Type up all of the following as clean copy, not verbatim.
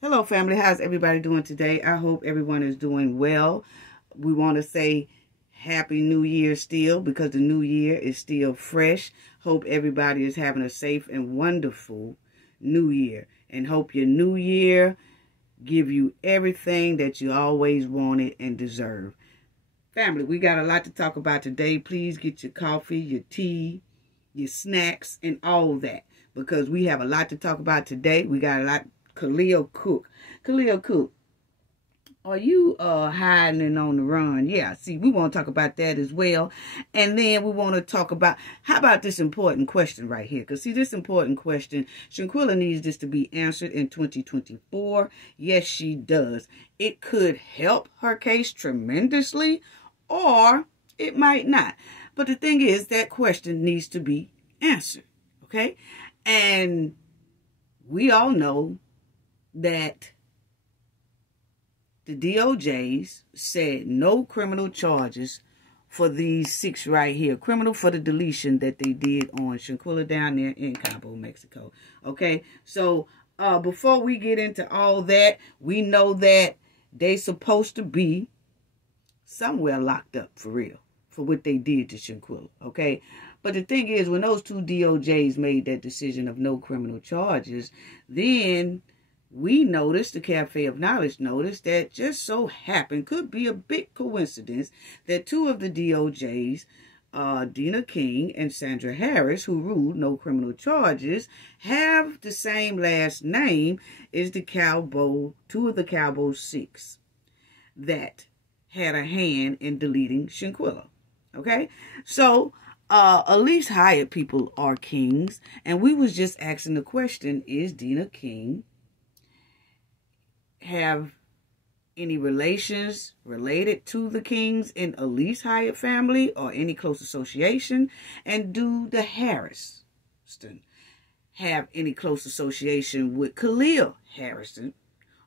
Hello, family. How's everybody doing today? I hope everyone is doing well. We want to say Happy New Year still because the new year is still fresh. Hope everybody is having a safe and wonderful new year. And hope your new year give you everything that you always wanted and deserve. Family, we got a lot to talk about today. Please get your coffee, your tea, your snacks, and all that. Because we have a lot to talk about today. We got a lot. Khalil Cooke. Khalil Cooke, are you hiding and on the run? Yeah, see, we want to talk about that as well. And then we want to talk about, how about this important question right here? Because, see, this important question, Shanquella needs this to be answered in 2024. Yes, she does. It could help her case tremendously, or it might not. But the thing is, that question needs to be answered, okay? And we all know that the DOJs said no criminal charges for these 6 right here. Criminal for the deletion that they did on Shanquella down there in Cabo, Mexico. Okay, so before we get into all that, we know that they supposed to be somewhere locked up for real for what they did to Shanquella. Okay, but the thing is, when those 2 DOJs made that decision of no criminal charges, then we noticed, the Cafe of Knowledge noticed, that just so happened, could be a big coincidence, that 2 of the DOJs, Dina King and Sandra Harris, who ruled no criminal charges, have the same last name as the 2 of the Cabo 6 that had a hand in deleting Shanquella. Okay? So, at least hired people are kings, and we was just asking the question, is Dina King have any relations related to the Kings in Elise Hyatt family or any close association? And do the Harrison have any close association with Khalil Harrison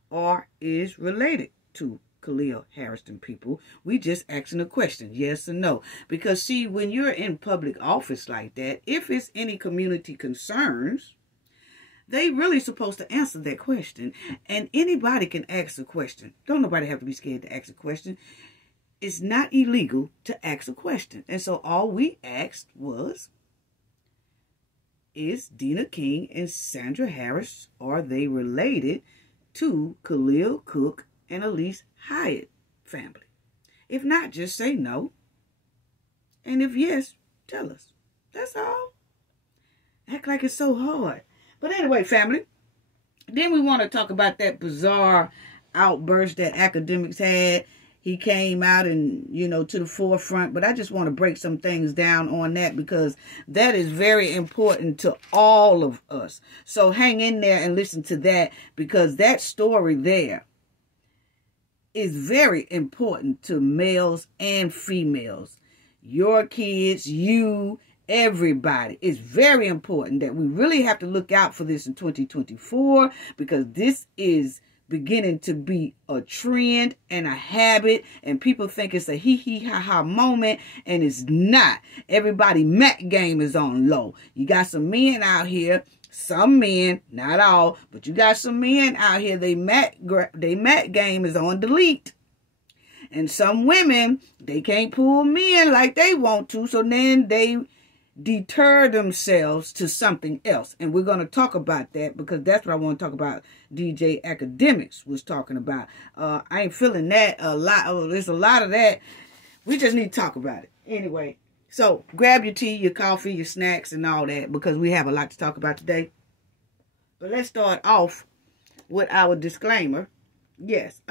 or is related to Khalil Harrison people? We just asking a question, yes or no. Because see, when you're in public office like that, if it's any community concerns, they really supposed to answer that question. And anybody can ask a question. Don't nobody have to be scared to ask a question. It's not illegal to ask a question. And so all we asked was, is Dina King and Sandra Harris, are they related to Khalil Cooke and Elise Hyatt family? If not, just say no. And if yes, tell us. That's all. Act like it's so hard. But anyway, family, then we want to talk about that bizarre outburst that Akademiks had. He came out and, to the forefront. But I just want to break some things down on that because that is very important to all of us. So hang in there and listen to that because that story there is very important to males and females. Your kids, you, everybody. It's very important that we really have to look out for this in 2024 because this is beginning to be a trend and a habit, and people think it's a hee-hee-ha-ha moment, and it's not. Everybody Mac game is on low. You got some men out here, some men, not all, but you got some men out here, they Mac game is on delete. And some women, they can't pull men like they want to, so then they deter themselves to something else. And we're going to talk about that because that's what I want to talk about. DJ Akademiks was talking about. I ain't feeling that a lot. Oh, there's a lot of that. We just need to talk about it. Anyway, so grab your tea, your coffee, your snacks, and all that because we have a lot to talk about today. But let's start off with our disclaimer. Yes,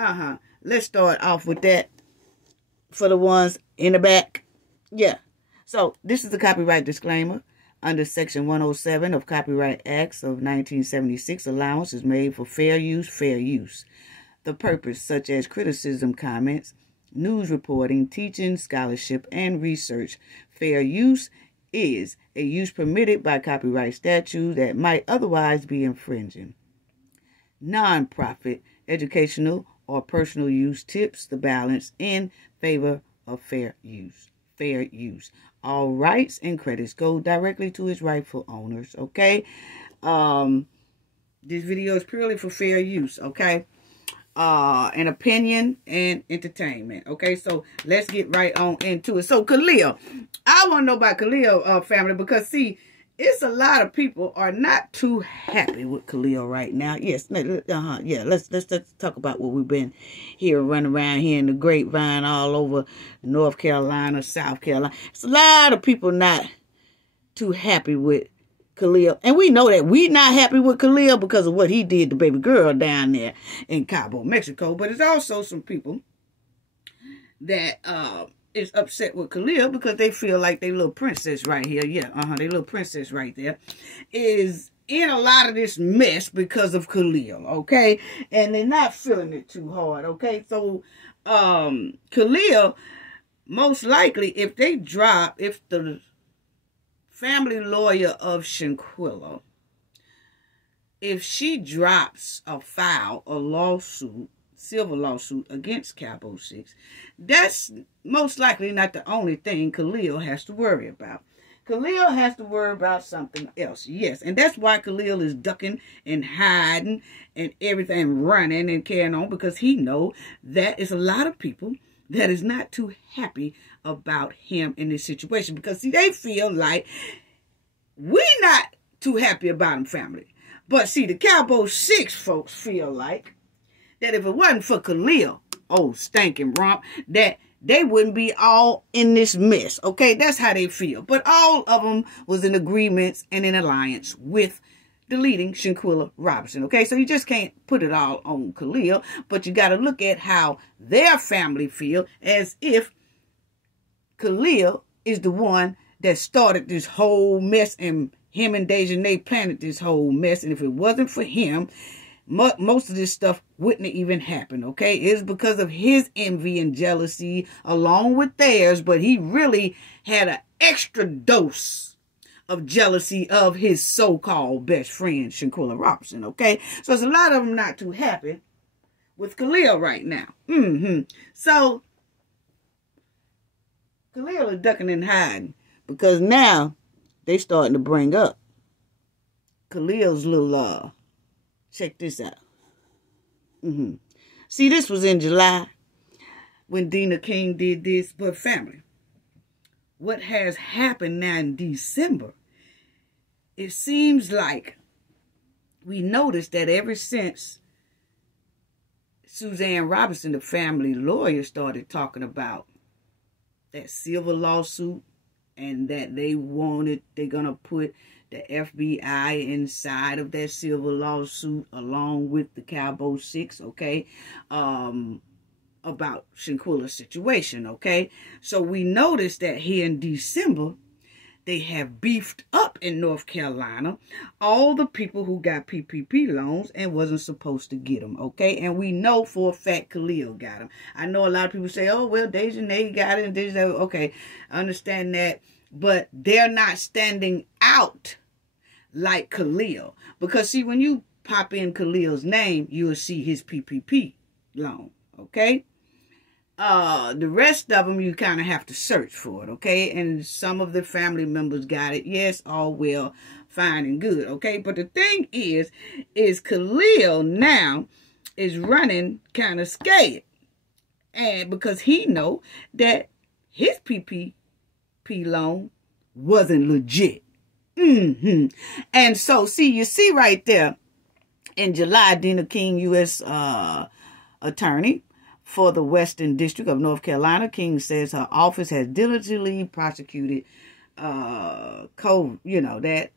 let's start off with that for the ones in the back. Yeah. So, this is the copyright disclaimer. Under Section 107 of Copyright Acts of 1976, allowance is made for fair use. The purpose, such as criticism, comments, news reporting, teaching, scholarship, and research. Fair use is a use permitted by copyright statute that might otherwise be infringing. Non-profit, educational, or personal use tips the balance in favor of fair use. All rights and credits go directly to its rightful owners, okay? This video is purely for fair use, okay? And opinion and entertainment, okay? So let's get right on into it. So Khalil, I want to know about Khalil family, because see, it's a lot of people are not too happy with Khalil right now. Yes, yeah. Let's talk about what we've been here running around here in the grapevine all over North Carolina, South Carolina. It's a lot of people not too happy with Khalil, and we know that we not happy with Khalil because of what he did to baby girl down there in Cabo, Mexico. But it's also some people that is upset with Khalil because they feel like their little princess right here, their little princess right there, is in a lot of this mess because of Khalil, okay? And they're not feeling it too hard, okay? So Khalil, most likely, if the family lawyer of Shanquella, if she drops a lawsuit, civil lawsuit against Cabo 6, that's most likely not the only thing Khalil has to worry about. Khalil has to worry about something else, yes. And that's why Khalil is ducking and hiding and everything, running and carrying on, because he knows that it's a lot of people that is not too happy about him in this situation. Because, see, they feel like we're not too happy about him, family. But, see, the Cabo 6 folks feel like that if it wasn't for Khalil, old stinking rump, that they wouldn't be all in this mess, okay? That's how they feel. But all of them was in agreements and in alliance with deleting Shanquella Robinson, okay? So you just can't put it all on Khalil, but you got to look at how their family feel, as if Khalil is the one that started this whole mess, and him and Dejanay planted this whole mess. And if it wasn't for him, most of this stuff wouldn't even happen, okay? It's because of his envy and jealousy along with theirs, but he really had an extra dose of jealousy of his so-called best friend, Shanquella Robinson, okay? So there's a lot of them not too happy with Khalil right now. So Khalil is ducking and hiding because now they starting to bring up Khalil's little, check this out. See, this was in July when Dina King did this, but family, what has happened now in December, it seems like we noticed that ever since Suzanne Robinson, the family lawyer, started talking about that civil lawsuit and that they're going to put the FBI inside of that civil lawsuit along with the Cabo 6, okay, about Shanquella's situation, okay? So we noticed that here in December, they have beefed up in North Carolina all the people who got PPP loans and wasn't supposed to get them, okay? And we know for a fact Khalil got them. I know a lot of people say, oh, well, Dejanay got it and Dejanay, okay, I understand that. But they're not standing out like Khalil. Because, see, when you pop in Khalil's name, you'll see his PPP loan, okay? The rest of them, you kind of have to search for it, okay? And some of the family members got it. Yes, all well, fine and good, okay? But the thing is Khalil now is running kind of scared. And because he know that his PPP loan wasn't legit. And so, see, you see right there, in July, Dina King, U.S. attorney for the Western District of North Carolina, King says her office has diligently prosecuted, that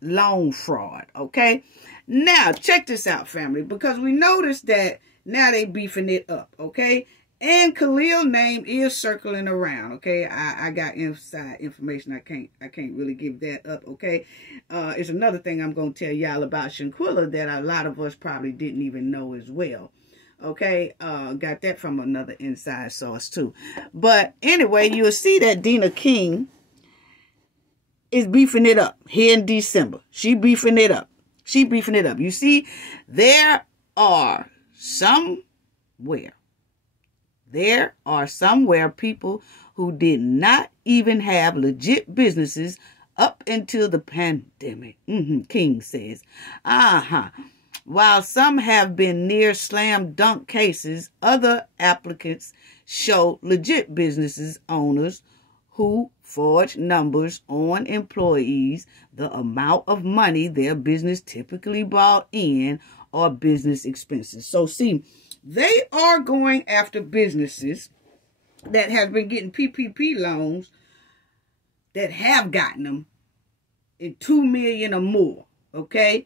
loan fraud, okay? Now, check this out, family, because we noticed that now they beefing it up, okay? And Khalil's name is circling around, okay? I got inside information. I can't really give that up, okay? It's another thing I'm going to tell y'all about Shanquella that a lot of us probably didn't even know as well, okay? Got that from another inside source, too. But anyway, you'll see that Dina King is beefing it up here in December. She beefing it up. She beefing it up. You see, there are somewhere people who did not even have legit businesses up until the pandemic. King says. While some have been near slam dunk cases, other applicants show legit businesses owners who forge numbers on employees, the amount of money their business typically brought in, or business expenses. So see, they are going after businesses that have been getting PPP loans that have gotten them in $2 million or more, okay?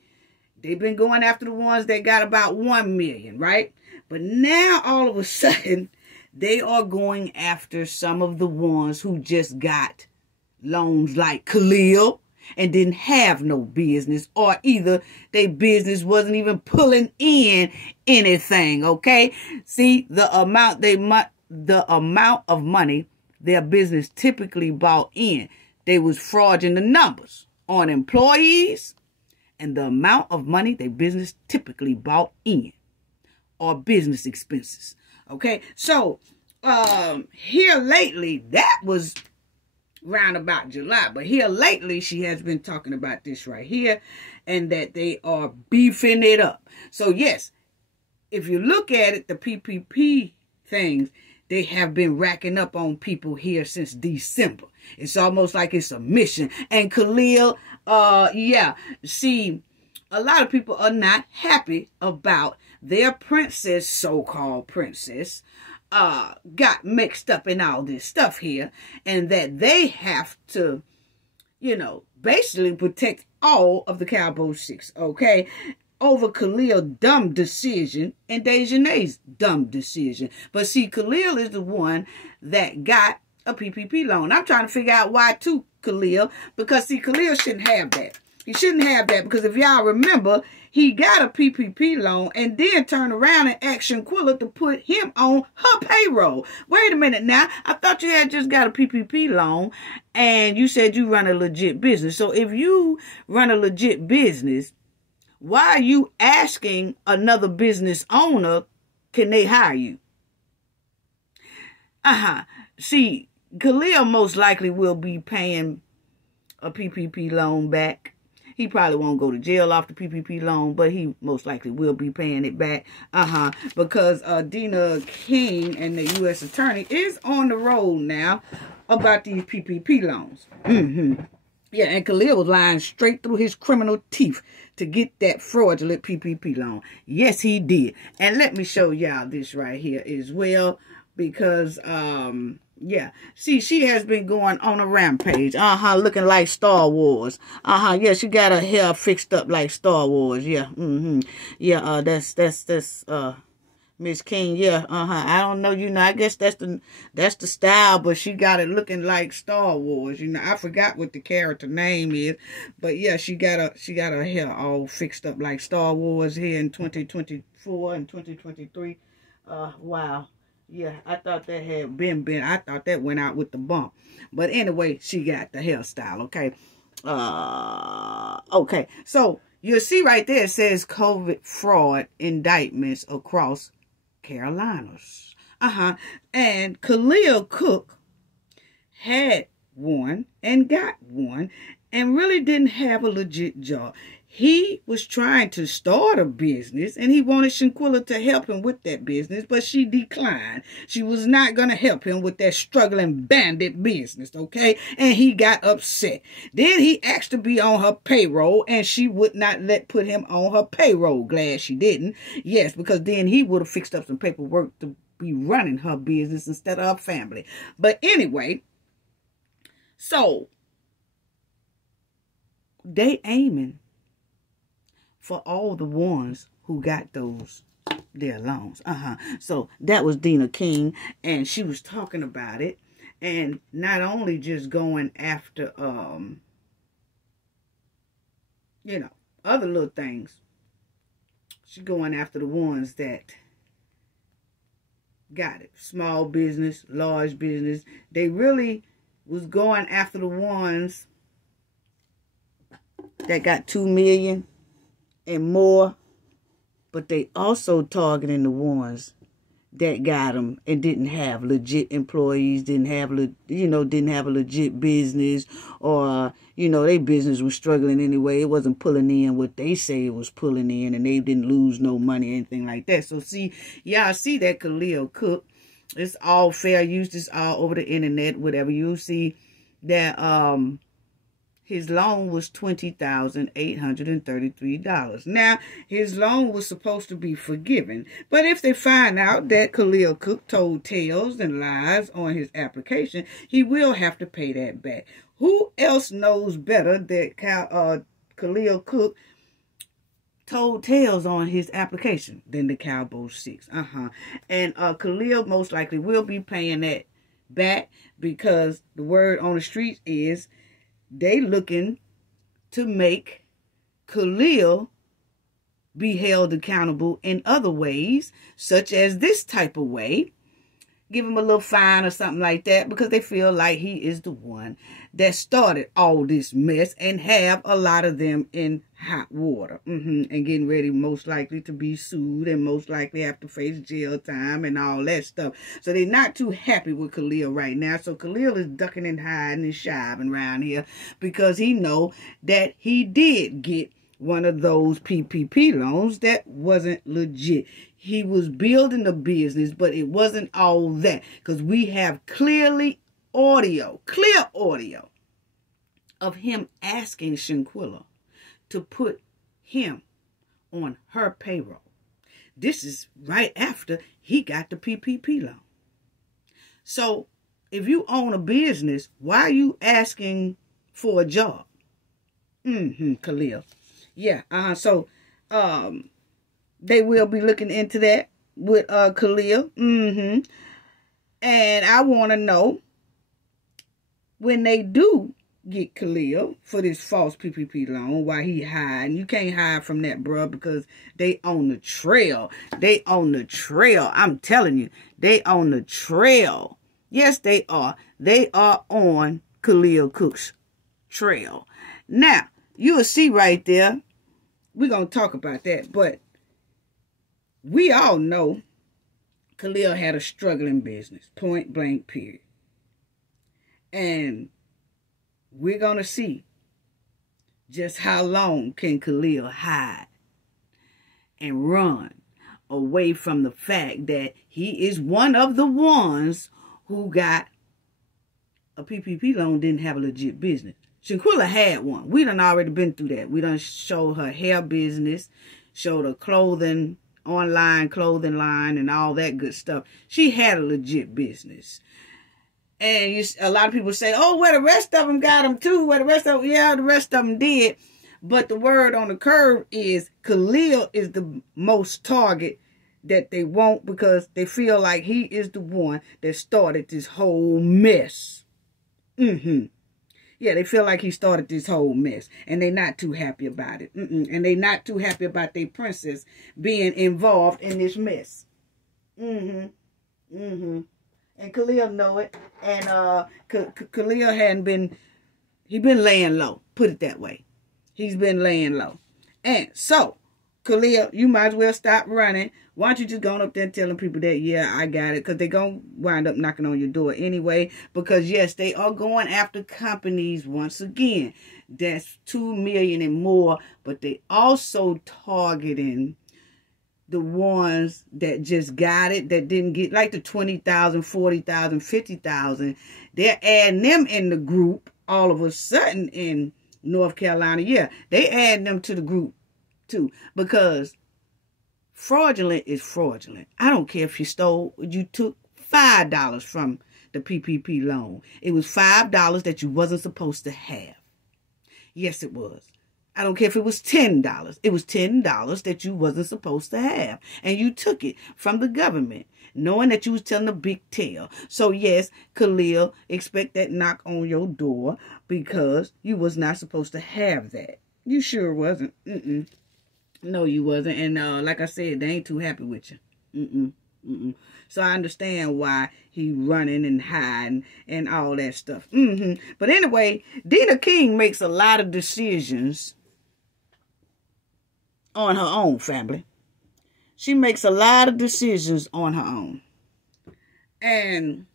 They've been going after the ones that got about $1 million, right? But now, all of a sudden, they are going after some of the ones who just got loans like Khalil and didn't have no business, or either their business wasn't even pulling in anything, okay? See, the amount of money their business typically brought in, they was frauding the numbers on employees and the amount of money their business typically brought in, or business expenses. Okay, so here lately, that was round about July, but here lately she has been talking about this right here, and that they are beefing it up. So yes, if you look at it, the PPP things, they have been racking up on people here since December. It's almost like it's a mission. And Khalil, yeah, see, a lot of people are not happy about their princess, so-called princess, got mixed up in all this stuff here, and that they have to, you know, basically protect all of the Cowboy Six, okay, over Khalil's dumb decision and Dejanay's dumb decision. But see, Khalil is the one that got a PPP loan. I'm trying to figure out why too, Khalil, because see, Khalil shouldn't have that. He shouldn't have that, because if y'all remember, he got a PPP loan and then turned around and asked Shanquella to put him on her payroll. Wait a minute now. I thought you had just got a PPP loan and you said you run a legit business. So if you run a legit business, why are you asking another business owner, can they hire you? See, Khalil most likely will be paying a PPP loan back. He probably won't go to jail off the PPP loan, but he most likely will be paying it back. Because Dina King and the U.S. Attorney is on the road now about these PPP loans. Yeah, and Khalil was lying straight through his criminal teeth to get that fraudulent PPP loan. Yes, he did. And let me show y'all this right here as well, because yeah, see, she has been going on a rampage. Looking like Star Wars. Yeah, she got her hair fixed up like Star Wars. Yeah, yeah, that's Miss King. Yeah, I don't know, you know, I guess that's the style, but she got it looking like Star Wars. You know, I forgot what the character name is, but yeah, she got her hair all fixed up like Star Wars here in 2024 and 2023. Wow. Yeah, I thought that had been. I thought that went out with the bump. But anyway, she got the hairstyle, okay? Okay, so you'll see right there, it says COVID fraud indictments across Carolinas. And Khalil Cooke had one and got one and really didn't have a legit job. He was trying to start a business, and he wanted Shanquella to help him with that business, but she declined. She was not going to help him with that struggling bandit business, okay? And he got upset. Then he asked to be on her payroll, and she would not put him on her payroll. Glad she didn't. Yes, because then he would have fixed up some paperwork to be running her business instead of her family. But anyway, so they aiming for all the ones who got their loans. So that was Dina King, and she was talking about it, and not only just going after, you know, other little things. She going after the ones that got it. Small business, large business. They really was going after the ones that got $2 million and more, but they also targeting the ones that got them and didn't have legit employees, didn't have a legit business, or their business was struggling anyway. It wasn't pulling in what they say it was pulling in, and they didn't lose no money or anything like that. So see, y'all see that Khalil Cooke, it's all fair use. It's all over the internet, whatever. You'll see that his loan was $20,833. Now, his loan was supposed to be forgiven. But if they find out that Khalil Cooke told tales and lies on his application, he will have to pay that back. Who else knows better that Khalil Cooke told tales on his application than the Cowboy 6? And Khalil most likely will be paying that back, because the word on the streets is they looking to make Khalil be held accountable in other ways, such as this type of way. Give him a little fine or something like that, because they feel like he is the one that started all this mess and have a lot of them in hot water. And getting ready most likely to be sued and most likely have to face jail time and all that stuff. So they're not too happy with Khalil right now. So Khalil is ducking and hiding and shiving around here because he know that he did get one of those PPP loans that wasn't legit. He was building a business, but it wasn't all that, because we have clear audio of him asking Shanquella to put him on her payroll. This is right after he got the PPP loan. So if you own a business, why are you asking for a job? Khalil. Yeah, so they will be looking into that with Khalil. And I want to know, when they do get Khalil for this false PPP loan, why he hiding. You can't hide from that, bro, because they on the trail. They on the trail. I'm telling you, they on the trail. Yes, they are. They are on Khalil Cooke's trail. Now, you will see right there, we're going to talk about that, but we all know Khalil had a struggling business, point blank, period. And we're going to see just how long can Khalil hide and run away from the fact that he is one of the ones who got a PPP loan, didn't have a legit business. Shanquella had one. We done already been through that. We done showed her hair business, showed her clothing, online clothing line, and all that good stuff. She had a legit business. And a lot of people say, oh, well, the rest of them got them too. Well, the rest of them did. But the word on the curve is Khalil is the most target that they want, because they feel like he is the one that started this whole mess. Yeah, they feel like he started this whole mess, and they're not too happy about it. And they're not too happy about their princess being involved in this mess. And Khalil know it, and Khalil he been laying low. Put it that way. He's been laying low. And so, Khalil, you might as well stop running. Why don't you just go up there and telling people that, yeah, I got it, because they're going to wind up knocking on your door anyway, because, yes, they are going after companies once again. That's $2 million and more, but they also targeting the ones that just got it, that didn't get, like the 20,000, 40,000, 50,000. They're adding them in the group all of a sudden in North Carolina. Yeah, they add them to the group too, because fraudulent is fraudulent. I don't care if you took $5 from the PPP loan. It was $5 that you wasn't supposed to have. Yes, it was. I don't care if it was $10. It was $10 that you wasn't supposed to have. And you took it from the government, knowing that you was telling a big tale. So yes, Khalil, expect that knock on your door, because you was not supposed to have that. You sure wasn't. No, you wasn't. And like I said, they ain't too happy with you. So I understand why he running and hiding and all that stuff. But anyway, Dina King makes a lot of decisions on her own, family. she makes a lot of decisions on her own. And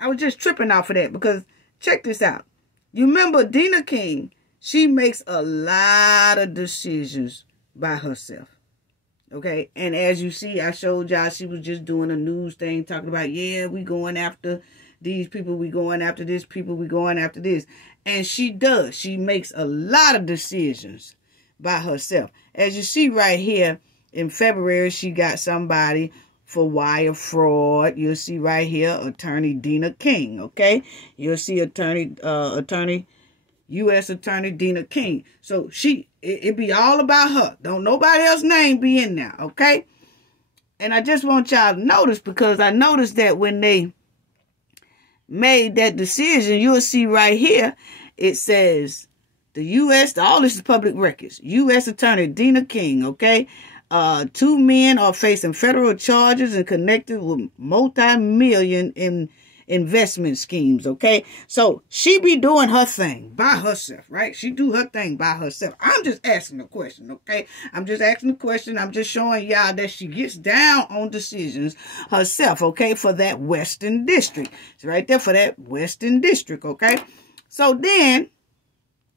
I was just tripping off of that because check this out. You remember Dina King, she makes a lot of decisions by herself. Okay, and as you see, I showed y'all she was just doing a news thing talking about, yeah, we going after these people, we going after this people, we going after this. And she does. She makes a lot of decisions by herself. As you see right here, in February, she got somebody for wire fraud. You'll see right here, Attorney Dina King, okay? You'll see U.S. Attorney Dina King. So it be all about her. Don't nobody else's name be in there, okay? And I just want y'all to notice, because I noticed that when they made that decision, you'll see right here, it says the U.S., all this is public records, U.S. Attorney Dina King, okay? 2 men are facing federal charges and connected with multi-million investment schemes, okay? So she be doing her thing by herself, right? She do her thing by herself. I'm just asking a question, okay? I'm just asking a question. I'm just showing y'all that she gets down on decisions herself, okay, for that Western District. It's right there for that Western District, okay? So then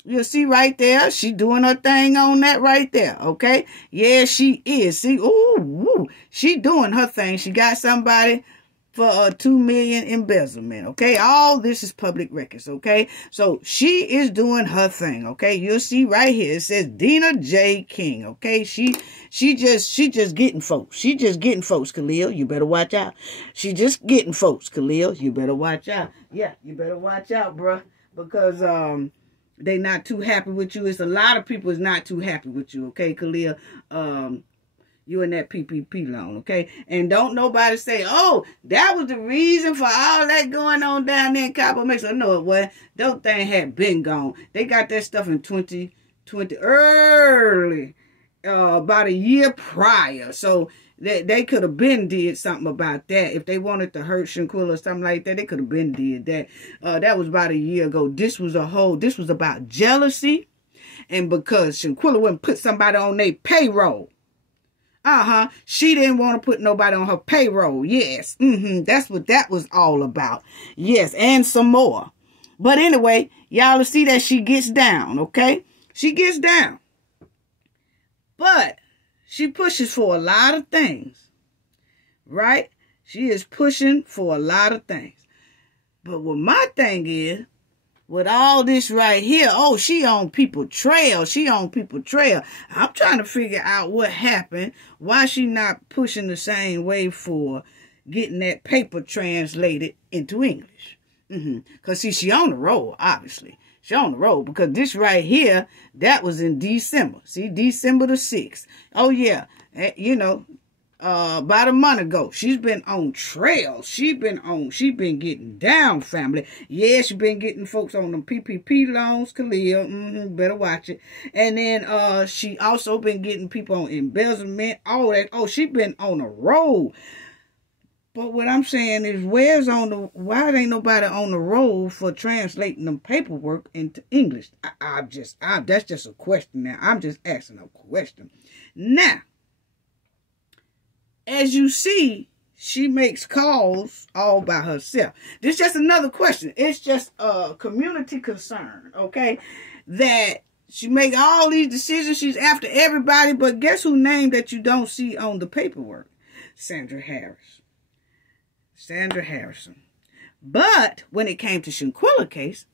you'll see right there, she doing her thing on that right there, okay? Yeah, she is. See, ooh, she doing her thing. She got somebody for a $2 million embezzlement, okay? All this is public records, okay? So she is doing her thing, okay? You'll see right here, it says Dina J. King, okay? She just getting folks. She just getting folks, Khalil. You better watch out. She just getting folks, Khalil. You better watch out. Yeah, you better watch out, bruh, because they not too happy with you. It's a lot of people is not too happy with you, okay, Khalil? You in that PPP loan, okay? And don't nobody say, oh, that was the reason for all that going on down there in Copper Mix. I know it was. Those things had been gone. They got that stuff in 2020 early, about a year prior. So they could have been did something about that. If they wanted to hurt Shanquella or something like that, they could have been did that. That was about a year ago. This was about jealousy. And because Shanquella wouldn't put somebody on their payroll. She didn't want to put nobody on her payroll. Yes. That's what that was all about. Yes. And some more. But anyway, y'all will see that she gets down. Okay. She gets down. But she pushes for a lot of things. Right? She is pushing for a lot of things. But what my thing is, with all this right here, oh, she on people trail. She on people trail. I'm trying to figure out what happened. Why she not pushing the same way for getting that paper translated into English. Because, see, she on the road, obviously. She on the road because this right here, that was in December. See, December the 6th. Oh, yeah. You know, about a month ago, she's been on trail. She been getting down, family. Yeah, she been getting folks on them PPP loans, Khalil. Better watch it. And then she also been getting people on embezzlement, all that. Oh, she been on the road. But what I'm saying is, why ain't nobody on the road for translating them paperwork into English? That's just a question now. I'm just asking a question. Now, as you see, she makes calls all by herself. This is just another question. It's just a community concern, okay? That she make all these decisions. She's after everybody, but guess who name that you don't see on the paperwork? Sandra Harris. Sandra Harrison. But when it came to Shanquella case,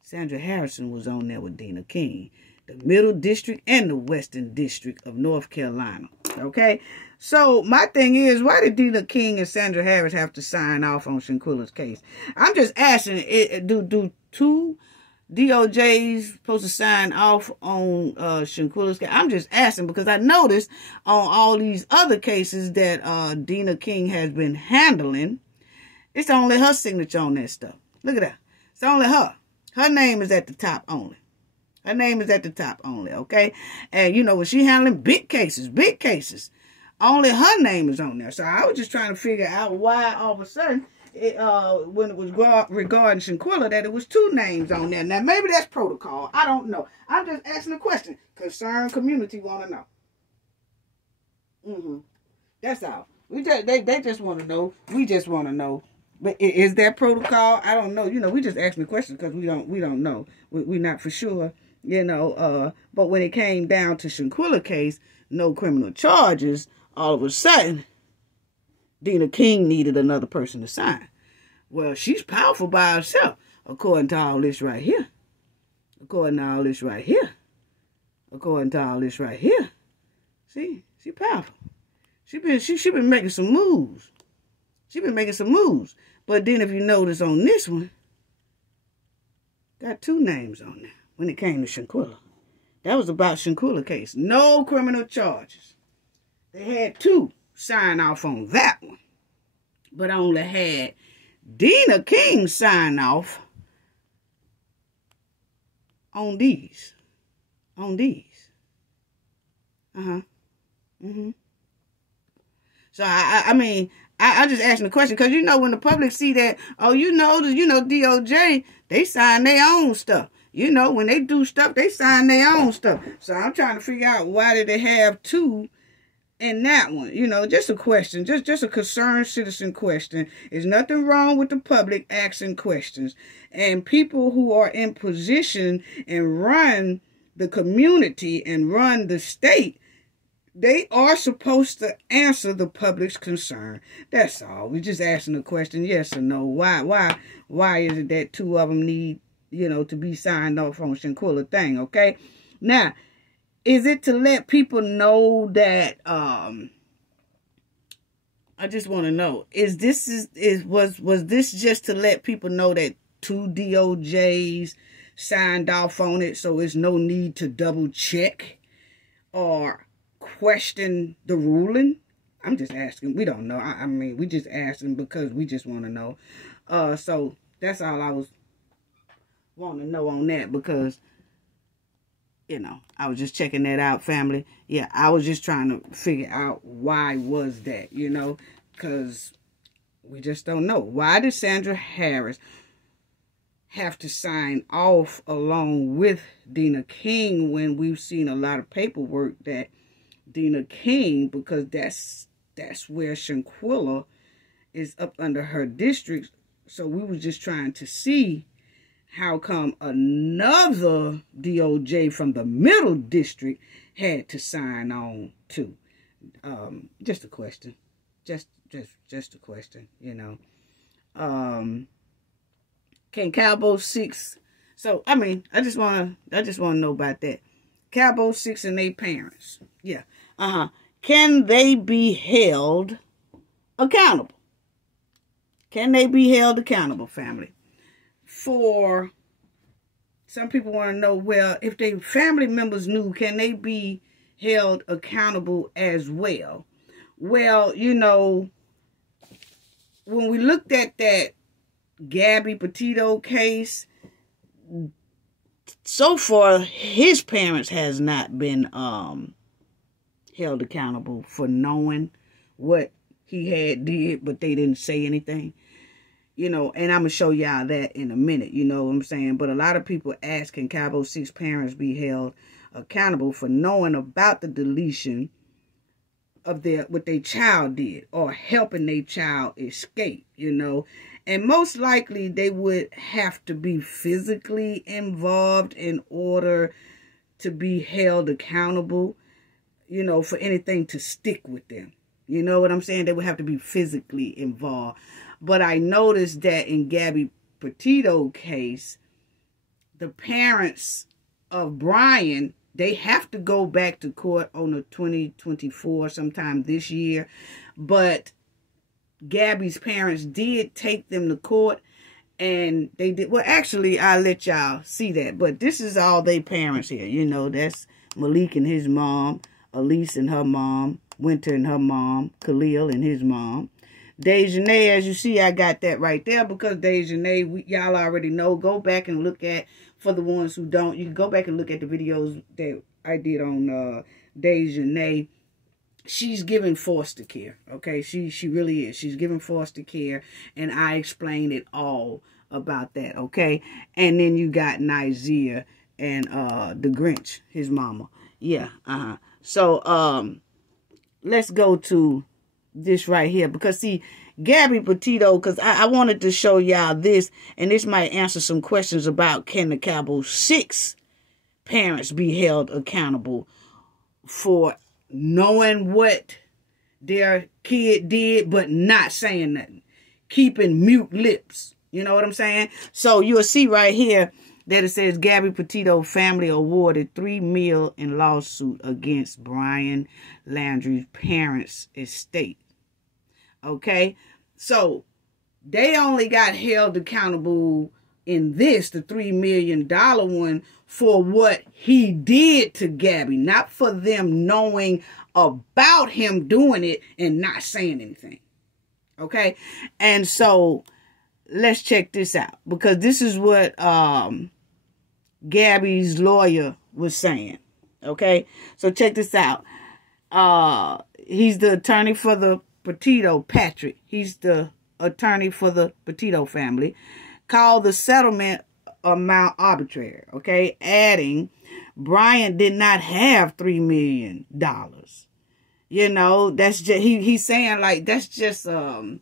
Sandra Harrison was on there with Dina King, the Middle District and the Western District of North Carolina. Okay? So my thing is, why did Dina King and Sandra Harris have to sign off on Shanquella's case? I'm just asking, do two DOJs supposed to sign off on Shanquella's case? I'm just asking because I noticed on all these other cases that Dina King has been handling, it's only her signature on that stuff. Look at that. It's only her. Her name is at the top only. Her name is at the top only, okay? And, you know, when she handling big cases, only her name is on there. So I was just trying to figure out why all of a sudden, when it was regarding Shanquella, that it was two names on there. Now, maybe that's protocol. I don't know. I'm just asking a question. Concerned community want to know. Mm-hmm. That's all. They just want to know. We just want to know. But is that protocol? I don't know. We just asking the question because we don't know. We're not for sure. But when it came down to Shanquella case, no criminal charges. All of a sudden, Dina King needed another person to sign. Well, she's powerful by herself, according to all this right here. According to all this right here. According to all this right here. See, she powerful. She been making some moves. She been making some moves. But then if you notice on this one, got 2 names on there when it came to Shanquella. That was about Shanquella case. No criminal charges. They had 2 sign off on that one. But only had Dina King sign off on these. On these. Uh-huh. Mm-hmm. So, I just asking the question because, when the public see that, DOJ, they sign their own stuff. When they do stuff, they sign their own stuff. So, I'm trying to figure out why did they have 2 in that one. Just a question. Just a concerned citizen question. There's nothing wrong with the public asking questions. And people who are in position and run the community and run the state, they are supposed to answer the public's concern. That's all. We're just asking a question, yes or no. Why is it that 2 of them need, to be signed off on Shanquella thing, okay? Now, is it to let people know that, I just want to know, was this just to let people know that 2 DOJs signed off on it, so there's no need to double check or question the ruling? I'm just asking. We don't know. We just asking because we just want to know. So that's all I was wanting to know on that because, I was just checking that out, family. Yeah, I was just trying to figure out why was that, because we just don't know. Why did Sandra Harris have to sign off along with Dina King when we've seen a lot of paperwork that Dina King, because that's where Shanquella is up under her district. So we were just trying to see how come another DOJ from the middle district had to sign on too. Just a question. Just a question, Can Cowboy 6, so I just wanna know about that. Cowboy 6 and their parents. Yeah. Can they be held accountable? Can they be held accountable, family? For some people want to know, well, if their family members knew, can they be held accountable as well? Well, when we looked at that Gabby Petito case, so far his parents has not been held accountable for knowing what he had did, but they didn't say anything. And I'm going to show y'all that in a minute, you know what I'm saying? But a lot of people ask, can Cowboy 6 parents be held accountable for knowing about the deletion of what their child did or helping their child escape, And most likely they would have to be physically involved in order to be held accountable, for anything to stick with them. You know what I'm saying? They would have to be physically involved. But I noticed that in Gabby Petito case, the parents of Brian, they have to go back to court on the 2024 sometime this year. But Gabby's parents did take them to court, and they did. Well, actually, I'll let y'all see that. But this is all they parents here. That's Malik and his mom, Elise and her mom, Winter and her mom, Khalil and his mom. Dejanay, as you see, I got that right there because Dejanay, y'all already know. Go back and look at, for the ones who don't, you can go back and look at the videos that I did on Dejanay. She's giving foster care, okay? She really is. She's giving foster care, and I explained it all about that, okay? And then you got Nizia and the Grinch, his mama. Yeah, So, let's go to this right here. Because, see, Gabby Petito, because I wanted to show y'all this, and this might answer some questions about can the Cabo 6 parents be held accountable for knowing what their kid did, but not saying nothing. Keeping mute lips. You know what I'm saying? So you'll see right here that it says Gabby Petito family awarded $3 million in lawsuit against Brian Landry's parents' estate. Okay? So they only got held accountable in this, the $3 million one, for what he did to Gabby, not for them knowing about him doing it and not saying anything. Okay? And so let's check this out, because this is what Gabby's lawyer was saying. Okay? So check this out. He's the attorney for the Petito, Patrick. He's the attorney for the Petito family. Called the settlement amount arbitrary. Okay? Adding, Brian did not have $3 million. You know, that's just, he's saying like, that's just, throwed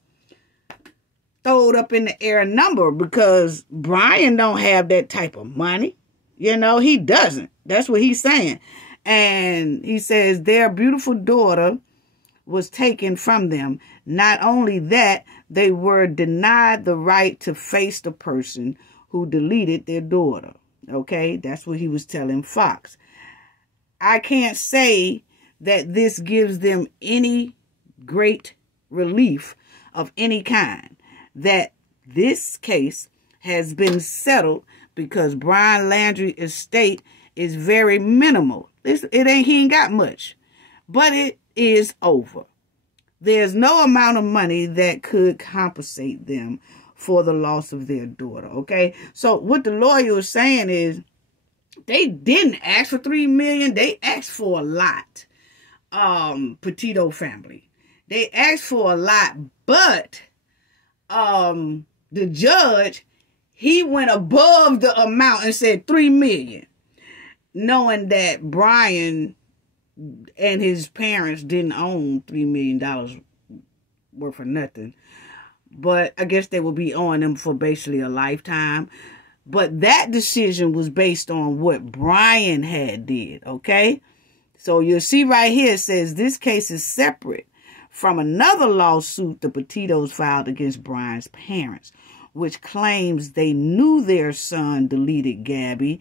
up in the air number, because Brian don't have that type of money. You know, he doesn't. That's what he's saying. And he says their beautiful daughter was taken from them. Not only that, they were denied the right to face the person who deleted their daughter. Okay, that's what he was telling Fox. I can't say that this gives them any great relief of any kind. That this case has been settled because Brian Landry's estate is very minimal. He ain't got much, but it is over. There's no amount of money that could compensate them for the loss of their daughter. Okay, so what the lawyer is saying is they didn't ask for $3 million. They asked for a lot. Petito family, they asked for a lot, but the judge, he went above the amount and said $3 million, knowing that Brian and his parents didn't own $3 million worth of nothing. But I guess they would be owing them for basically a lifetime. But that decision was based on what Brian had did, okay? So you'll see right here, it says this case is separate from another lawsuit the Petitos filed against Brian's parents, which claims they knew their son deleted Gabby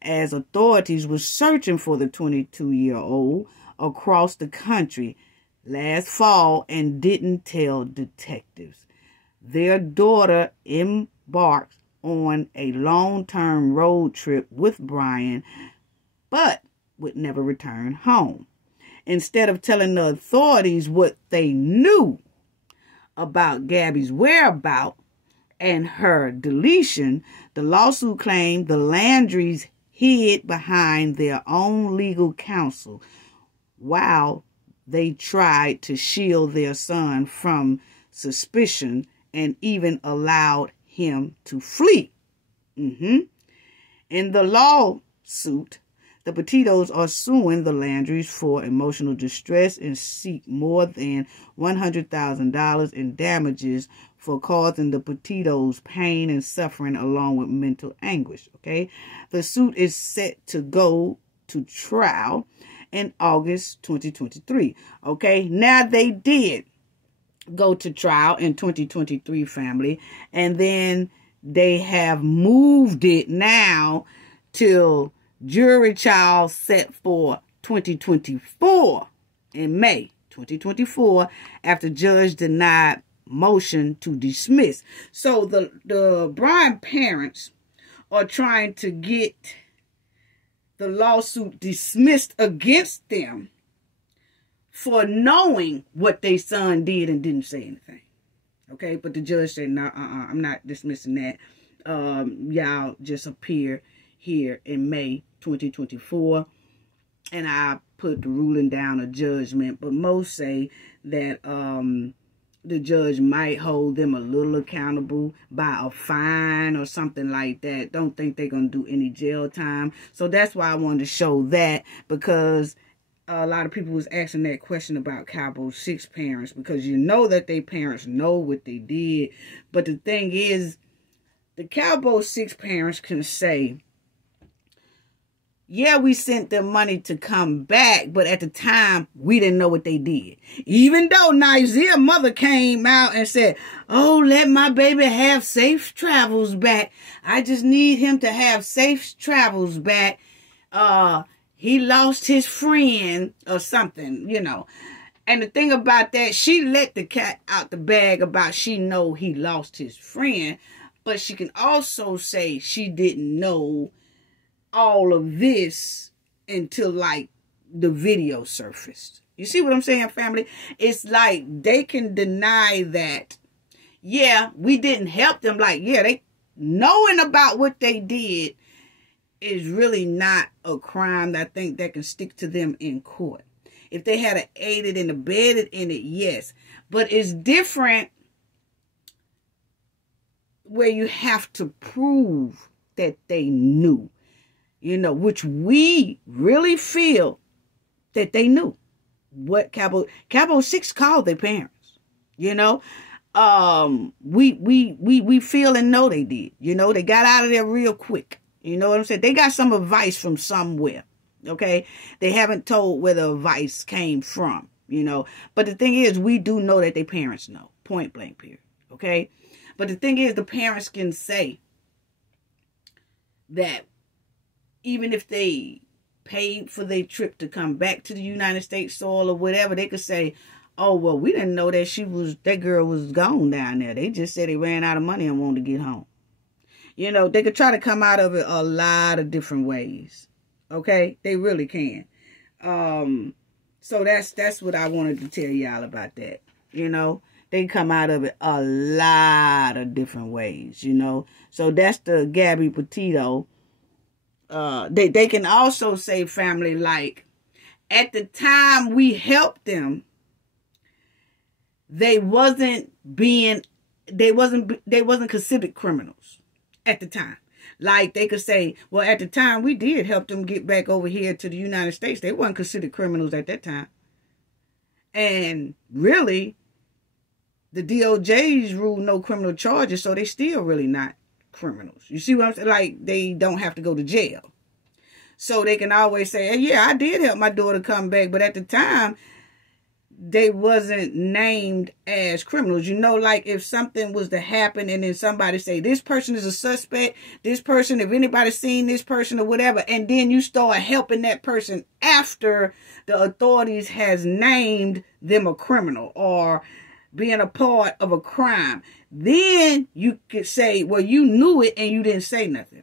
as authorities were searching for the 22-year-old across the country last fall and didn't tell detectives. Their daughter embarked on a long-term road trip with Brian, but would never return home. Instead of telling the authorities what they knew about Gabby's whereabouts and her deletion, the lawsuit claimed the Landrys hid behind their own legal counsel while they tried to shield their son from suspicion and even allowed him to flee. In the lawsuit, the Petitos are suing the Landrys for emotional distress and seek more than $100,000 in damages for causing the Petitos pain and suffering along with mental anguish. Okay, the suit is set to go to trial in August 2023. Okay, now they did go to trial in 2023, family, and then they have moved it now till jury trial set for 2024 in May 2024 after judge denied motion to dismiss. So the Brian parents are trying to get the lawsuit dismissed against them for knowing what their son did and didn't say anything. Okay, but the judge said, no, I'm not dismissing that. Y'all just appear here in May 2024. And I put the ruling down a judgment. But most say that the judge might hold them a little accountable by a fine or something like that. Don't think they're going to do any jail time. So that's why I wanted to show that, because a lot of people was asking that question about Cabo 6 parents, because you know that they parents know what they did. But the thing is, the Cabo 6 parents can say, yeah, we sent them money to come back, but at the time, we didn't know what they did. Even though Nizia's mother came out and said, oh, let my baby have safe travels back. I just need him to have safe travels back. He lost his friend or something, you know. And the thing about that, she let the cat out the bag about she know he lost his friend. But she can also say she didn't know all of this until like the video surfaced. You see what I'm saying, family? It's like they can deny that, yeah, we didn't help them. Like, yeah, they knowing about what they did is really not a crime that I think that can stick to them in court. If they had aided and abetted in it, yes. But it's different where you have to prove that they knew. You know, which we really feel that they knew what Cabo 6 called their parents. You know, we feel and know they did. You know, they got out of there real quick. You know what I'm saying? They got some advice from somewhere. Okay, they haven't told where the advice came from. You know, but the thing is, we do know that their parents know. Point blank, period. Okay, but the thing is, the parents can say that even if they paid for their trip to come back to the United States soil or whatever, they could say, oh, well, we didn't know that that girl was gone down there. They just said they ran out of money and wanted to get home. You know, they could try to come out of it a lot of different ways. Okay? They really can. So that's what I wanted to tell y'all about that. You know, they come out of it a lot of different ways, you know. So that's the Gabby Petito. They can also say, family, like, at the time we helped them, they wasn't considered criminals at the time. Like, they could say, well, at the time we did help them get back over here to the United States. They weren't considered criminals at that time. And really, the DOJ's ruled no criminal charges, so they still really not criminals. You see what I'm saying? Like, they don't have to go to jail. So they can always say, hey, yeah, I did help my daughter come back. But at the time, they wasn't named as criminals. You know, like if something was to happen and then somebody say, this person is a suspect, this person, if anybody's seen this person or whatever, and then you start helping that person after the authorities has named them a criminal or being a part of a crime, then you could say, well, you knew it and you didn't say nothing.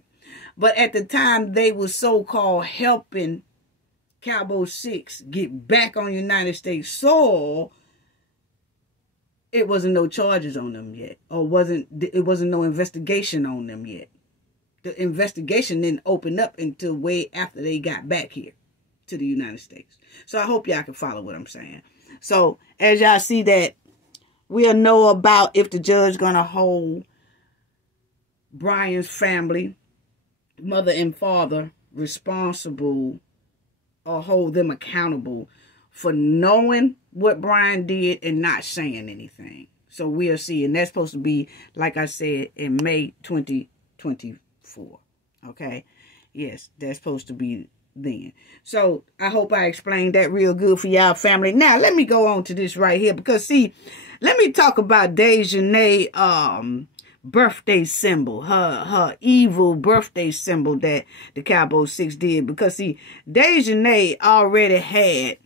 But at the time they were so-called helping Cabo 6 get back on United States soil, it wasn't no charges on them yet. Or it wasn't no investigation on them yet. The investigation didn't open up until way after they got back here to the United States. So I hope y'all can follow what I'm saying. So as y'all see that, we'll know about if the judge going to hold Brian's family, mother and father, responsible or hold them accountable for knowing what Brian did and not saying anything. So we'll see. And that's supposed to be, like I said, in May 2024. Okay? Yes, that's supposed to be then. So I hope I explained that real good for y'all, family. Now, let me go on to this right here. Because, see, let me talk about Dejanay birthday symbol, her evil birthday symbol that the Cabo 6 did. Because, see, Dejanay already had,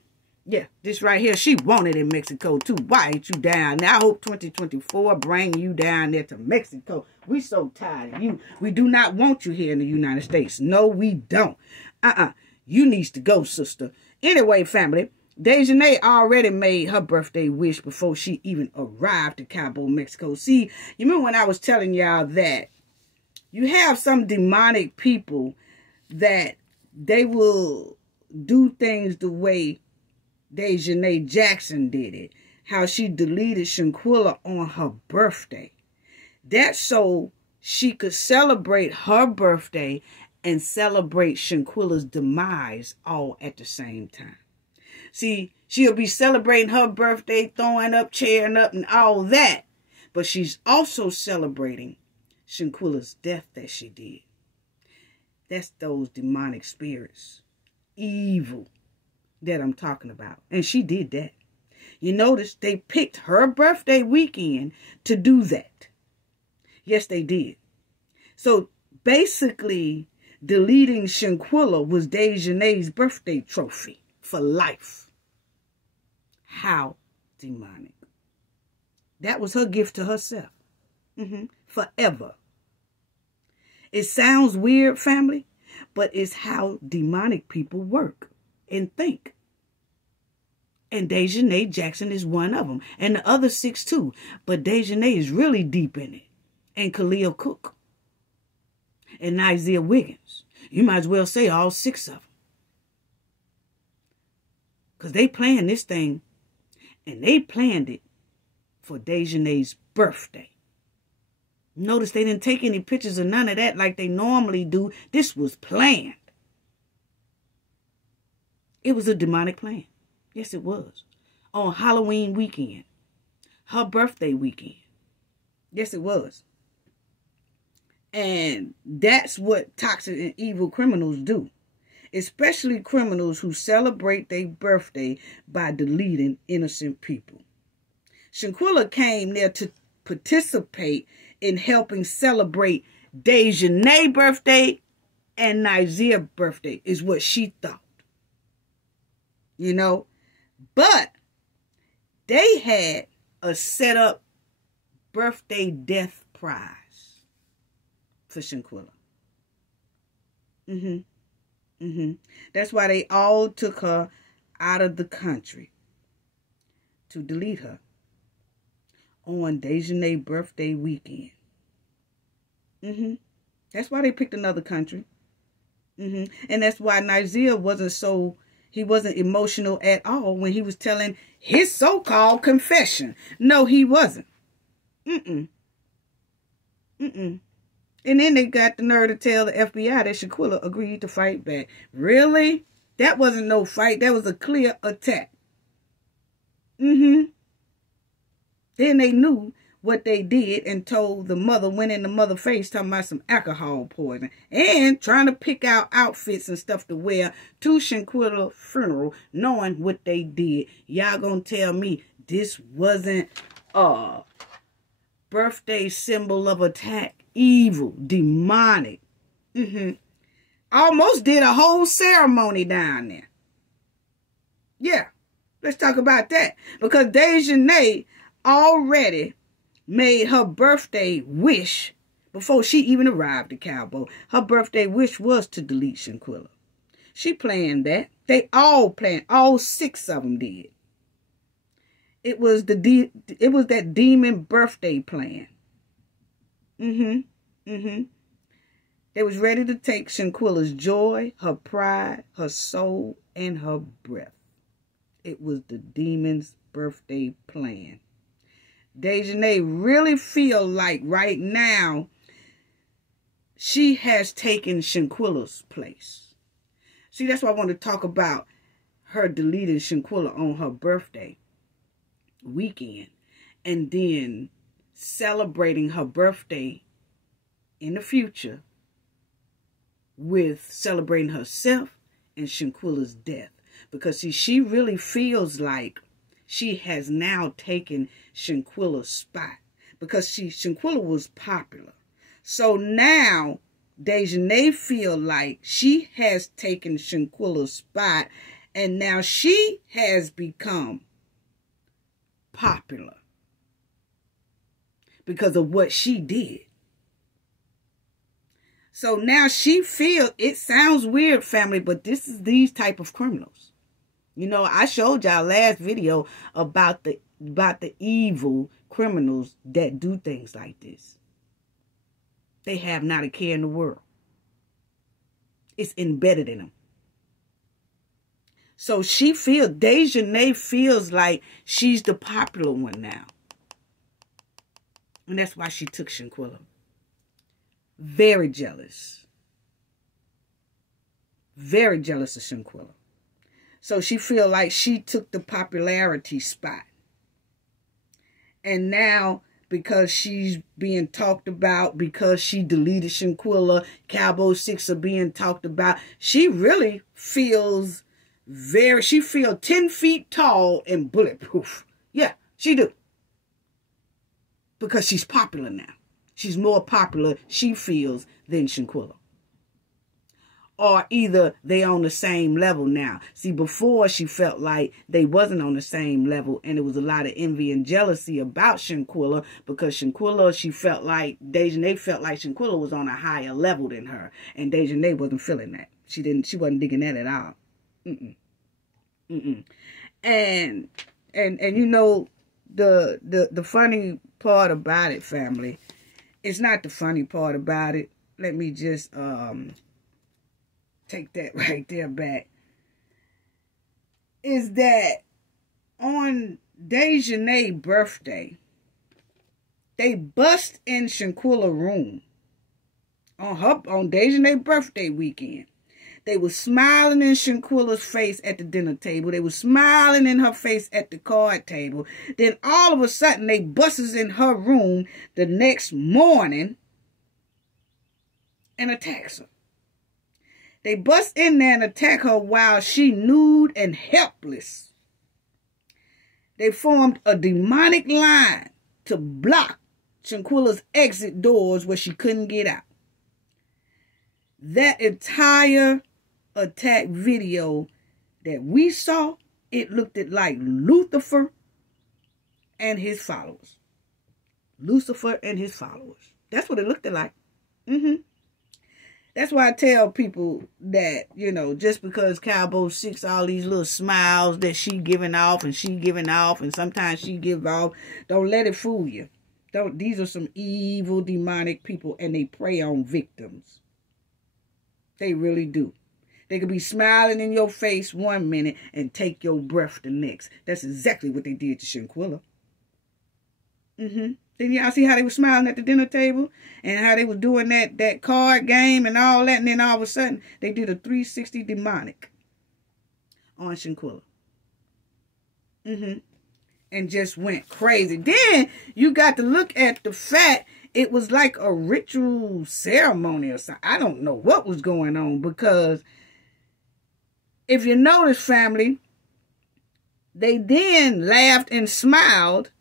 yeah, this right here, she wanted in Mexico too. Why ain't you down there? I hope 2024 bring you down there to Mexico. We so tired of you. We do not want you here in the United States. No, we don't. You needs to go, sister. Anyway, family, Dejanay already made her birthday wish before she even arrived to Cabo, Mexico. See, you remember when I was telling y'all that you have some demonic people that they will do things the way Dejanay Jackson did it. How she deleted Shanquella on her birthday. That's so she could celebrate her birthday and celebrate Shanquella's demise all at the same time. See, she'll be celebrating her birthday, throwing up, cheering up, and all that. But she's also celebrating Shanquella's death that she did. That's those demonic spirits, evil, that I'm talking about. And she did that. You notice they picked her birthday weekend to do that. Yes, they did. So basically, deleting Shanquella was Dejanay's birthday trophy for life. How demonic. That was her gift to herself. Forever. It sounds weird, family, but it's how demonic people work and think. And Dejanay Jackson is one of them. And the other 6 too. But Dejanay is really deep in it. And Khalil Cooke. And Isaiah Wiggins. You might as well say all 6 of them. Because they planned this thing. And they planned it for Dejanay's birthday. Notice they didn't take any pictures of none of that like they normally do. This was planned. It was a demonic plan. Yes, it was. On Halloween weekend. Her birthday weekend. Yes, it was. And that's what toxic and evil criminals do. Especially criminals who celebrate their birthday by deleting innocent people. Shanquella came there to participate in helping celebrate Dejanay's birthday and Nizia's birthday, is what she thought. You know? But they had a set up birthday death prize for Shanquella. That's why they all took her out of the country to delete her on Dejanay's birthday weekend. That's why they picked another country. And that's why Nizia he wasn't emotional at all when he was telling his so-called confession. No, he wasn't. And then they got the nerve to tell the FBI that Shanquella agreed to fight back. Really? That wasn't no fight. That was a clear attack. Then they knew what they did and told the mother, went in the mother's face talking about some alcohol poison and trying to pick out outfits and stuff to wear to Shanquella's funeral, knowing what they did. Y'all gonna tell me this wasn't a birthday symbol of attack? Evil, demonic. Almost did a whole ceremony down there. Yeah, let's talk about that. Because Dejanay already made her birthday wish before she even arrived at Cowboy. Her birthday wish was to delete Shanquella. She planned that. They all planned. All 6 of them did. It was that demon birthday plan. They was ready to take Shanquella's joy, her pride, her soul, and her breath. It was the demon's birthday plan. Dejanay really feel like right now she has taken Shanquella's place. See, that's why I want to talk about her deleting Shanquella on her birthday weekend and then celebrating her birthday in the future with celebrating herself and Shanquella's death. Because see, she really feels like she has now taken Shanquella's spot. Because Shanquella was popular. So now Dejanay feel like she has taken Shanquella's spot. And now she has become popular. Because of what she did. So now she feels, it sounds weird, family, but this is these type of criminals. You know, I showed y'all last video about the evil criminals that do things like this. They have not a care in the world. It's embedded in them. So Dejanay feels like she's the popular one now. And that's why she took Shanquella. Very jealous. Very jealous of Shanquella. So she feel like she took the popularity spot. And now, because she's being talked about, because she deleted Shanquella, Cowboy 6 are being talked about, she really feels she feels 10 feet tall and bulletproof. Yeah, she do. Because she's popular now. She's more popular, she feels, than Shanquella. Or either they on the same level now. See, before she felt like they wasn't on the same level, and there was a lot of envy and jealousy about Shanquella, because Shanquella, she felt like, Dejanay felt like Shanquella was on a higher level than her, and Dejanay wasn't feeling that. She wasn't digging that at all. And you know, the funny part about it, family, it's not the funny part about it. Let me just take that right there back. Is that on Dejanay's birthday, they bust in Shanquella's room on Dejanay's birthday weekend. They were smiling in Shanquella's face at the dinner table. They were smiling in her face at the card table. Then all of a sudden, they busts in her room the next morning and attacks her. They bust in there and attack her while she nude and helpless. They formed a demonic line to block Shanquella's exit doors where she couldn't get out. That entire attack video that we saw, it looked like Lucifer and his followers. Lucifer and his followers. That's what it looked like. That's why I tell people that, you know, just because Cowboy 6, all these little smiles that she giving off and sometimes she give off, don't let it fool you. These are some evil, demonic people, and they prey on victims. They really do. They could be smiling in your face one minute and take your breath the next. That's exactly what they did to Shanquella. Then y'all see how they were smiling at the dinner table and how they were doing that card game and all that. And then all of a sudden, they did a 360 demonic on Shanquella. And just went crazy. Then you got to look at the fact it was like a ritual ceremony or something. I don't know what was going on, because if you notice, family, they then laughed and smiled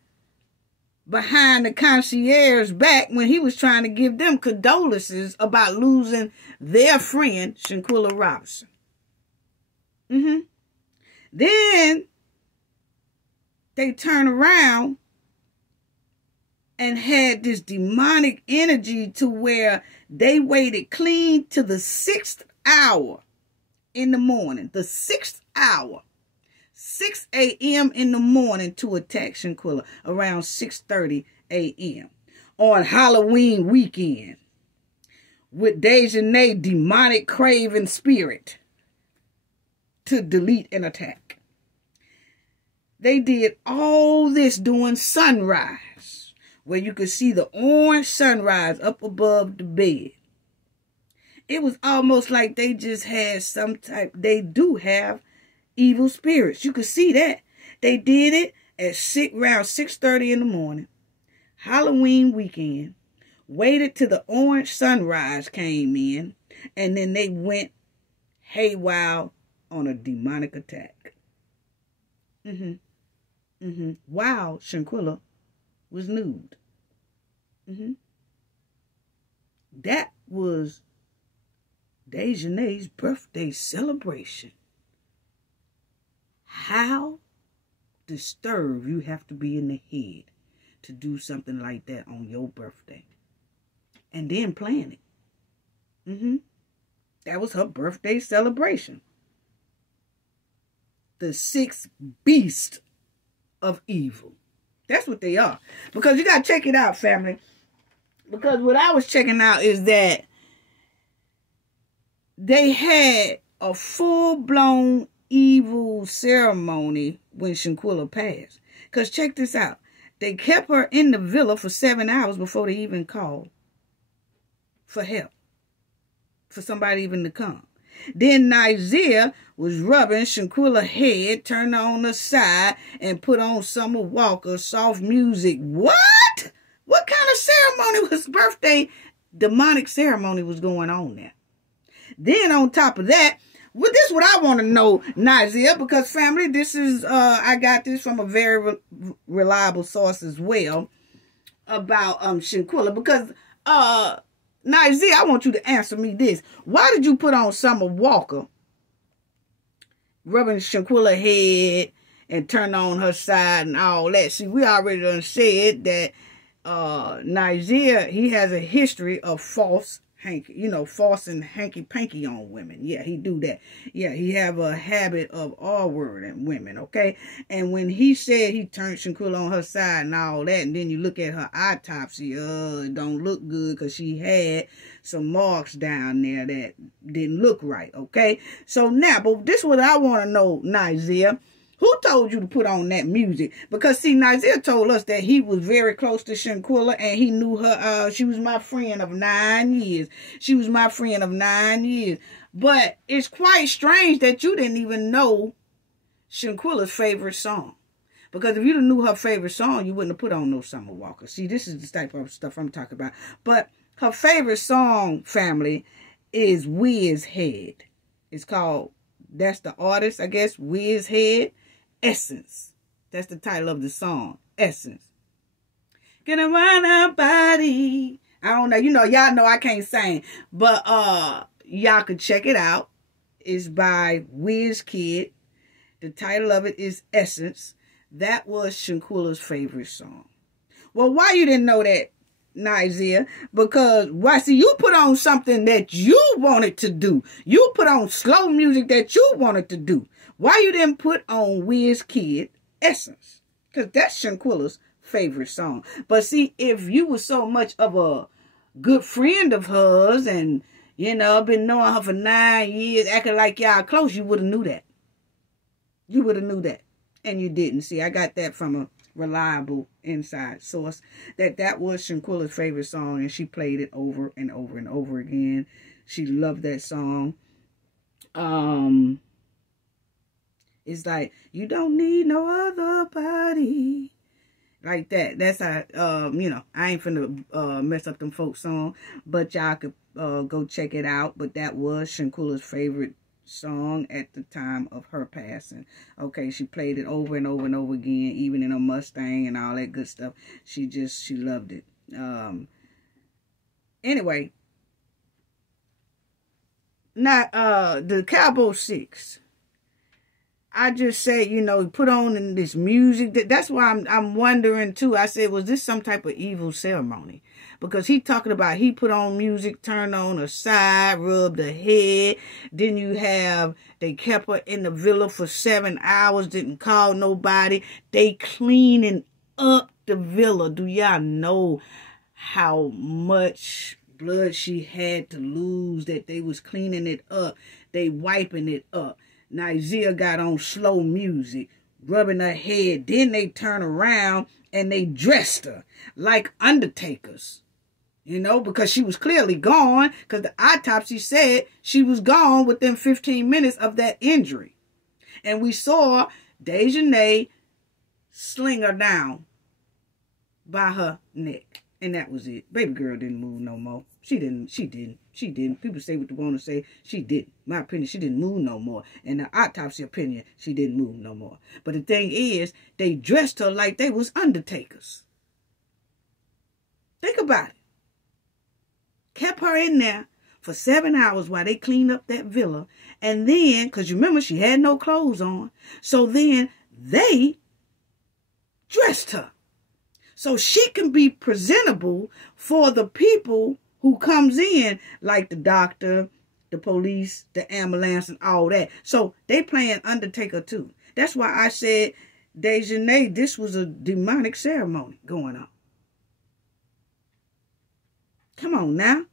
behind the concierge's back when he was trying to give them condolences about losing their friend, Shanquella Robinson. Then they turned around and had this demonic energy to where they waited clean to the 6th hour in the morning. The 6th hour. 6 a.m. in the morning to attack Shanquella around 6:30 a.m. on Halloween weekend with Dejanay's demonic craving spirit to delete and attack. They did all this during sunrise, where you could see the orange sunrise up above the bed. It was almost like they just had they do have evil spirits. You could see that. They did it at around 6:30 in the morning. Halloween weekend. Waited till the orange sunrise came in. And then they went haywire on a demonic attack. While Shanquella was nude. That was Dejanay's birthday celebration. How disturbed you have to be in the head to do something like that on your birthday. And then plan it. That was her birthday celebration. The 6 beasts of evil. That's what they are. Because you got to check it out, family. Because what I was checking out is that they had a full-blown evil ceremony when Shanquella passed. Because check this out. They kept her in the villa for 7 hours before they even called for help. For somebody even to come. Then Nigeria was rubbing Shanquella's head, turned on her side, and put on Summer Walker's soft music. What? What kind of ceremony was birthday? Demonic ceremony was going on there. Then on top of that, well, this is what I want to know, Nigeria, because family, this is, I got this from a very reliable source as well about Shanquella, because Nigeria, I want you to answer me this. Why did you put on Summer Walker, rubbing Shanquella's head and turn on her side and all that? See, we already done said that Nigeria, he has a history of false and hanky-panky on women. Yeah, he do that. Yeah, he have a habit of R-wording women, okay? And when he said he turned Shanquella on her side and all that, and then you look at her autopsy, it don't look good because she had some marks down there that didn't look right, okay? So now, but this is what I want to know, Nigeria. Who told you to put on that music? Because, see, Nigeria told us that he was very close to Shanquella and he knew her. She was my friend of 9 years. She was my friend of 9 years. But it's quite strange that you didn't even know Shanquella's favorite song. Because if you knew her favorite song, you wouldn't have put on no Summer Walker. See, this is the type of stuff I'm talking about. But her favorite song, family, is Wiz Head. It's called, that's the artist, I guess, Wiz Head. Essence. That's the title of the song. Essence. Get around our body. I don't know. You know, y'all know I can't sing. But y'all could check it out. It's by Wizkid. The title of it is Essence. That was Shanquella's favorite song. Well, why you didn't know that, Nigeria? Because, why, see, you put on something that you wanted to do. You put on slow music that you wanted to do. Why you didn't put on Wizkid Essence? Because that's Shanquella's favorite song. But see, if you were so much of a good friend of hers and, you know, been knowing her for 9 years, acting like y'all close, you would have knew that. You would have knew that. And you didn't. See, I got that from a reliable inside source, that was Shanquella's favorite song, and she played it over and over and over again. She loved that song. It's like, you don't need no other body. Like that. That's how, you know, I ain't finna mess up them folk song, but y'all could go check it out. But that was Shanquella's favorite song at the time of her passing. Okay, she played it over and over and over again, even in a Mustang and all that good stuff. She loved it. Anyway, now the Cowboy 6. I just say, you know, put on in this music. That's why I'm wondering too. I said, was this some type of evil ceremony? Because he talking about he put on music, turned on her side, rubbed her head. Then you have, they kept her in the villa for 7 hours, didn't call nobody. They cleaning up the villa. Do y'all know how much blood she had to lose that they was cleaning it up? They wiping it up. Nigeria got on slow music, rubbing her head. Then they turn around and they dressed her like undertakers. You know, because she was clearly gone, because the autopsy said she was gone within 15 minutes of that injury. And we saw Dejanay sling her down by her neck. And that was it. Baby girl didn't move no more. She didn't. People say what they want to say. She didn't. My opinion, she didn't move no more. And the autopsy opinion, she didn't move no more. But the thing is, they dressed her like they was undertakers. Think about it. Kept her in there for 7 hours while they cleaned up that villa. And then, because you remember, she had no clothes on. So then they dressed her. So she can be presentable for the people who comes in, like the doctor, the police, the ambulance, and all that. So they playing undertaker too. That's why I said, Dejanay, this was a demonic ceremony going on. Come on now.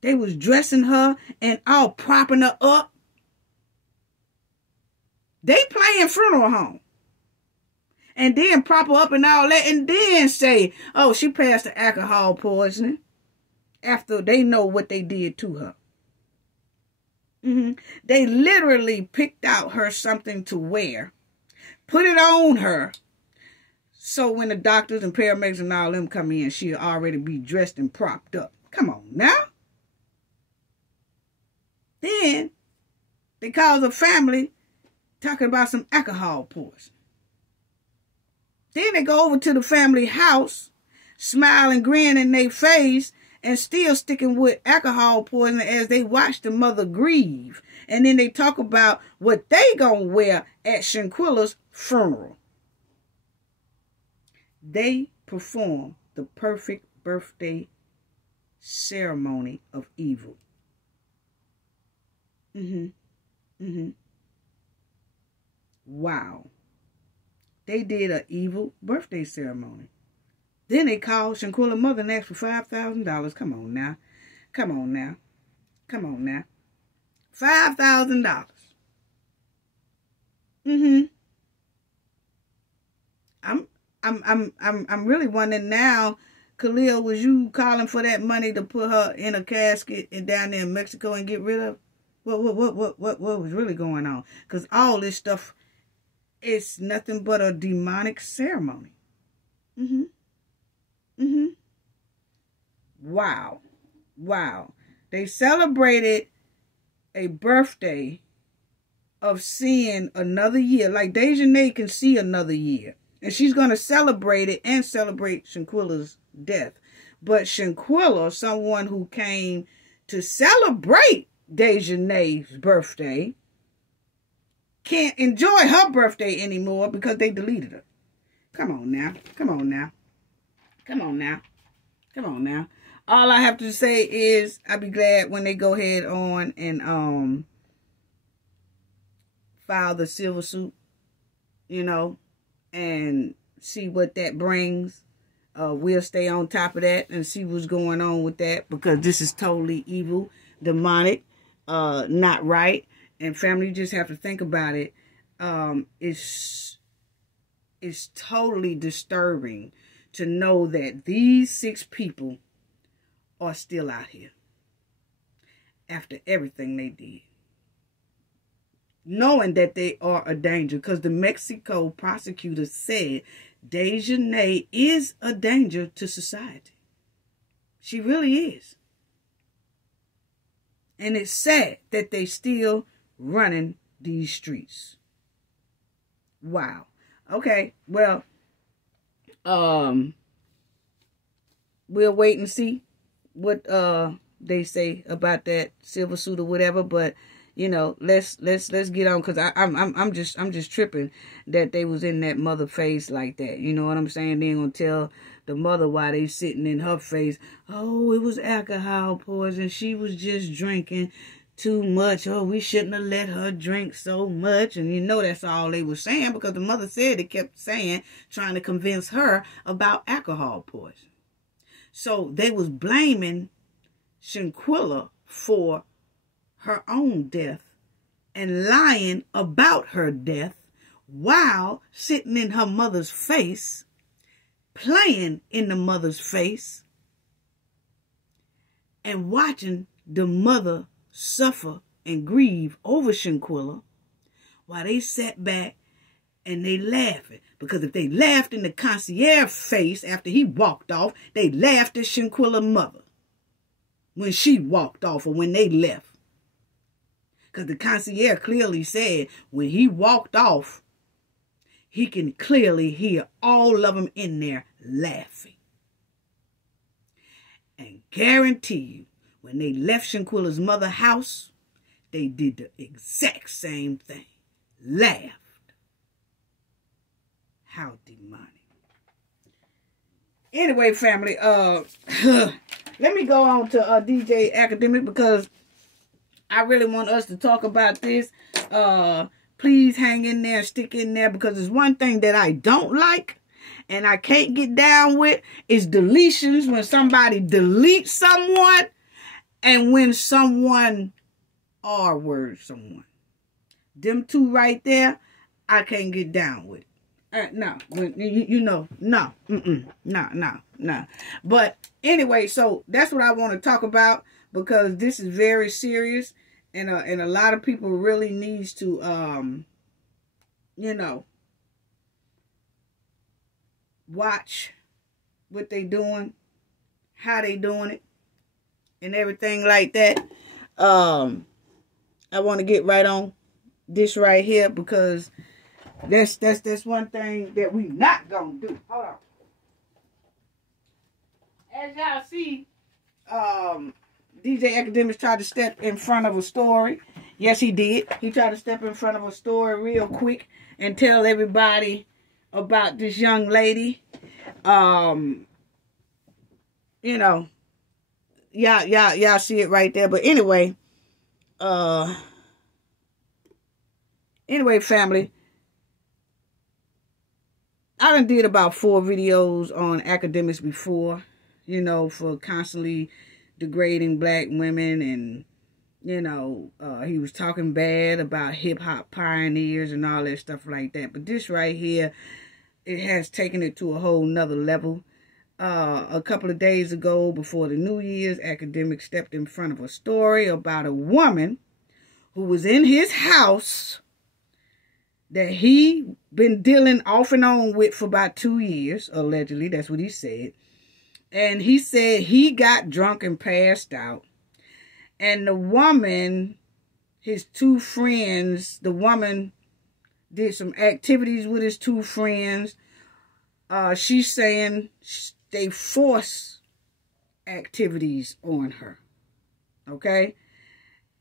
They was dressing her and all propping her up. They playing funeral home. And then prop her up and all that. And then say, oh, she passed the alcohol poisoning. After they know what they did to her. They literally picked out her something to wear, put it on her, so when the doctors and paramedics and all them come in, she'll already be dressed and propped up. Come on now. Then they call the family talking about some alcohol poison. Then they go over to the family house, smile and grin in their face, and still sticking with alcohol poison as they watch the mother grieve. And then they talk about what they gonna wear at Shanquella's funeral. They perform the perfect birthday ceremony of evil. Wow. They did an evil birthday ceremony. Then they called Shanquella's mother and asked for $5,000. Come on now. Come on now. Come on now. $5,000. I'm really wondering now, Khalil, was you calling for that money to put her in a casket and down there in Mexico and get rid of? What was really going on? Because all this stuff is nothing but a demonic ceremony. Wow. Wow. They celebrated a birthday of seeing another year. Like Dejanay can see another year. And she's going to celebrate it and celebrate Shanquella's death. But Shanquella, someone who came to celebrate Dejanay's birthday, can't enjoy her birthday anymore because they deleted her. Come on now. Come on now. Come on now. Come on now. All I have to say is I'll be glad when they go ahead on and file the civil suit, you know, and see what that brings. We'll stay on top of that and see what's going on with that, because this is totally evil, demonic, not right. And family, you just have to think about it. It's totally disturbing to know that these 6 people are still out here after everything they did, knowing that they are a danger, because the Mexico prosecutor said Dejanay is a danger to society. She really is. And it's sad that they still running these streets. Wow. Okay, well, we'll wait and see what they say about that civil suit or whatever, but you know, let's get on, because I'm just tripping that they was in that mother face like that. You know what I'm saying? They ain't gonna tell the mother why they sitting in her face. Oh, it was alcohol poison. She was just drinking too much. Oh, we shouldn't have let her drink so much. And you know that's all they were saying, because the mother said they kept saying, trying to convince her about alcohol poison. So they was blaming Shanquella for her own death and lying about her death while sitting in her mother's face, playing in the mother's face, and watching the mother suffer and grieve over Shanquella while they sat back and they laughing. Because if they laughed in the concierge's face after he walked off, they laughed at Shanquella's mother when she walked off or when they left. Because the concierge clearly said when he walked off, he can clearly hear all of them in there laughing. And guarantee you, when they left Shanquella's mother's house, they did the exact same thing. Laughed. How demonic. Anyway, family, let me go on to DJ Akademiks, because I really want us to talk about this. Please hang in there, stick in there, because there's one thing that I don't like and I can't get down with is deletions, when somebody deletes someone and when someone R-words someone. Them two right there, I can't get down with. No, no. But anyway, so that's what I want to talk about, because this is very serious. And a lot of people really needs to, you know, watch what they doing, how they doing it, and everything like that. I want to get right on this right here because that's one thing that we not gonna do. Hold on. As y'all see, DJ Akademiks tried to step in front of a story. Yes, he did. He tried to step in front of a story real quick and tell everybody about this young lady. You know, y'all see it right there. But anyway, family, I done did about 4 videos on Akademiks before, you know, for constantly degrading black women, and, you know, he was talking bad about hip-hop pioneers and all that stuff like that. But this right here, it has taken it to a whole nother level. A couple of days ago, before the New Year's, Akademiks stepped in front of a story about a woman who was in his house that he been dealing off and on with for about 2 years, allegedly. That's what he said. And he said he got drunk and passed out. And the woman, his 2 friends, the woman did some activities with his 2 friends. She's saying they force activities on her. Okay?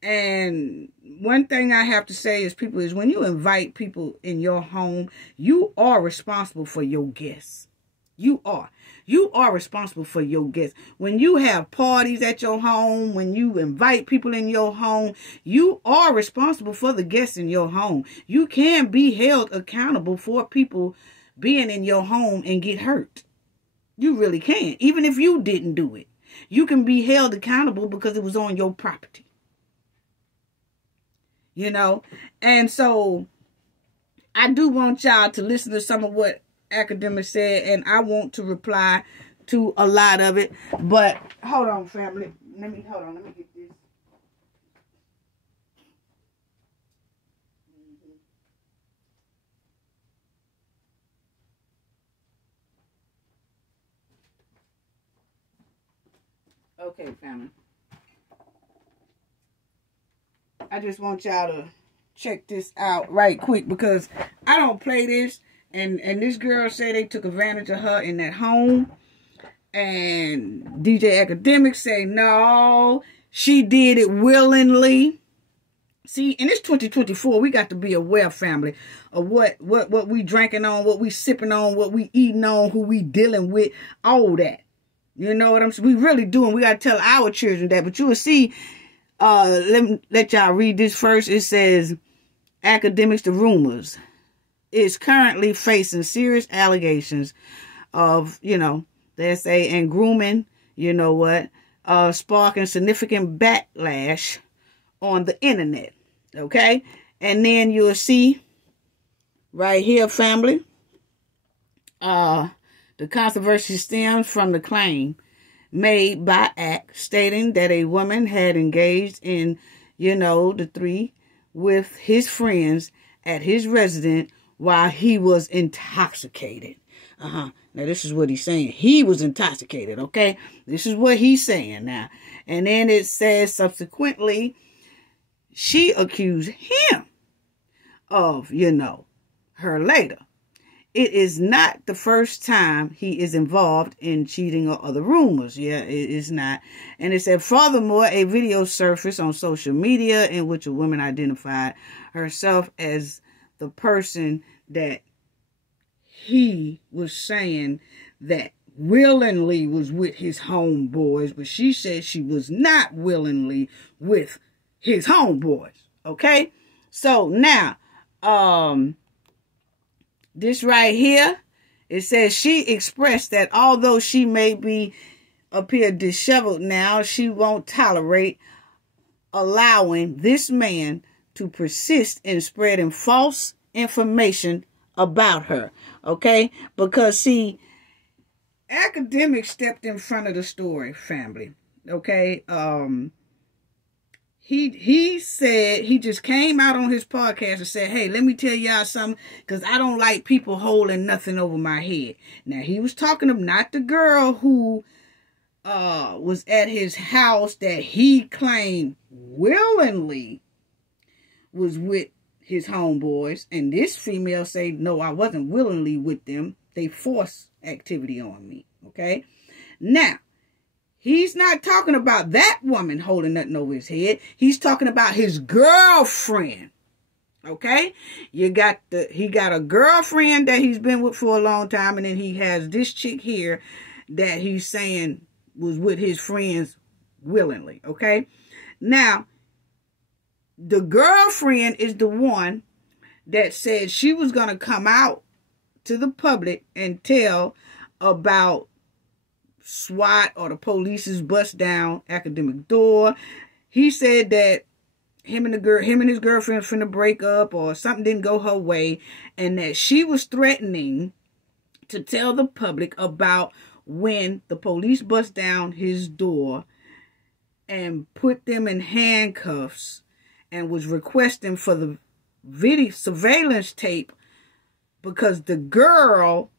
And one thing I have to say is, people, is when you invite people in your home, you are responsible for your guests. You are. You are responsible for your guests. When you have parties at your home, when you invite people in your home, you are responsible for the guests in your home. You can be held accountable for people being in your home and get hurt. You really can. Even if you didn't do it, you can be held accountable because it was on your property. You know? And so I do want y'all to listen to some of what Akademiks said, and I want to reply to a lot of it. But hold on, family. Let me get this. Okay, family. I just want y'all to check this out right quick, because I don't play this. And this girl said they took advantage of her in that home. And DJ Akademiks say, no, she did it willingly. See, and it's 2024. We got to be aware, family, of what we drinking on, what we sipping on, what we eating on, who we dealing with, all that. You know what I'm saying? We really doing. We got to tell our children that. But you will see, let y'all read this first. It says, Akademiks, the rumors, is currently facing serious allegations of, you know, they say, and grooming, you know what, sparking significant backlash on the internet. Okay? And then you'll see right here, family, the controversy stems from the claim made by Ak stating that a woman had engaged in, you know, the 3 with his friends at his residence while he was intoxicated. Now, this is what he's saying. He was intoxicated, okay? This is what he's saying now. And then it says, subsequently, she accused him of, you know, her later. It is not the first time he is involved in cheating or other rumors. Yeah, it is not. And it said, furthermore, a video surfaced on social media in which a woman identified herself as the person that he was saying that willingly was with his homeboys, but she said she was not willingly with his homeboys. Okay? So now, this right here, it says she expressed that although she may appear disheveled now, she won't tolerate allowing this man to persist in spreading false information about her. Okay? Because, see, Akademiks stepped in front of the story, family. Okay? he said, he just came out on his podcast and said, hey, let me tell y'all something, because I don't like people holding nothing over my head. Now, he was talking of not the girl who was at his house that he claimed willingly was with his homeboys. And this female said, no, I wasn't willingly with them. They forced activity on me. Okay. Now, he's not talking about that woman holding nothing over his head. He's talking about his girlfriend. Okay? He got a girlfriend that he's been with for a long time, and then he has this chick here that he's saying was with his friends willingly. Okay? Now, the girlfriend is the one that said she was going to come out to the public and tell about SWAT or the police's bust down academic door. He said that him and his girlfriend was finna break up, or something didn't go her way, and that she was threatening to tell the public about when the police bust down his door and put them in handcuffs, and was requesting for the video surveillance tape, because the girl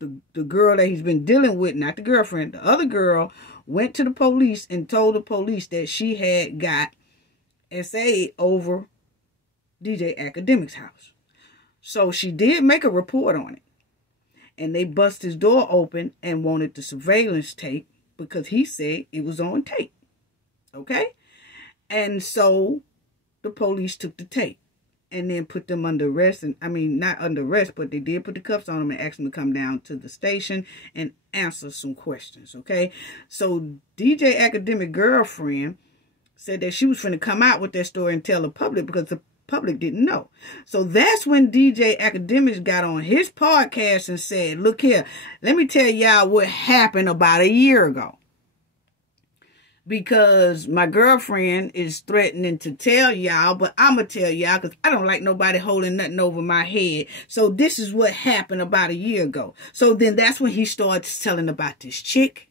that he's been dealing with, not the girlfriend, the other girl, went to the police and told the police that she had got SA over DJ Akademiks' house. So she did make a report on it. And they bust his door open and wanted the surveillance tape, because he said it was on tape. Okay? And so the police took the tape and then put them under arrest. And I mean, not under arrest, but they did put the cuffs on them and asked them to come down to the station and answer some questions. Okay? So DJ Akademiks' girlfriend said that she was finna come out with that story and tell the public, because the public didn't know. So that's when DJ Akademiks got on his podcast and said, look here, let me tell y'all what happened about a year ago. Because my girlfriend is threatening to tell y'all, but I'm going to tell y'all because I don't like nobody holding nothing over my head. So this is what happened about a year ago. So then that's when he starts telling about this chick.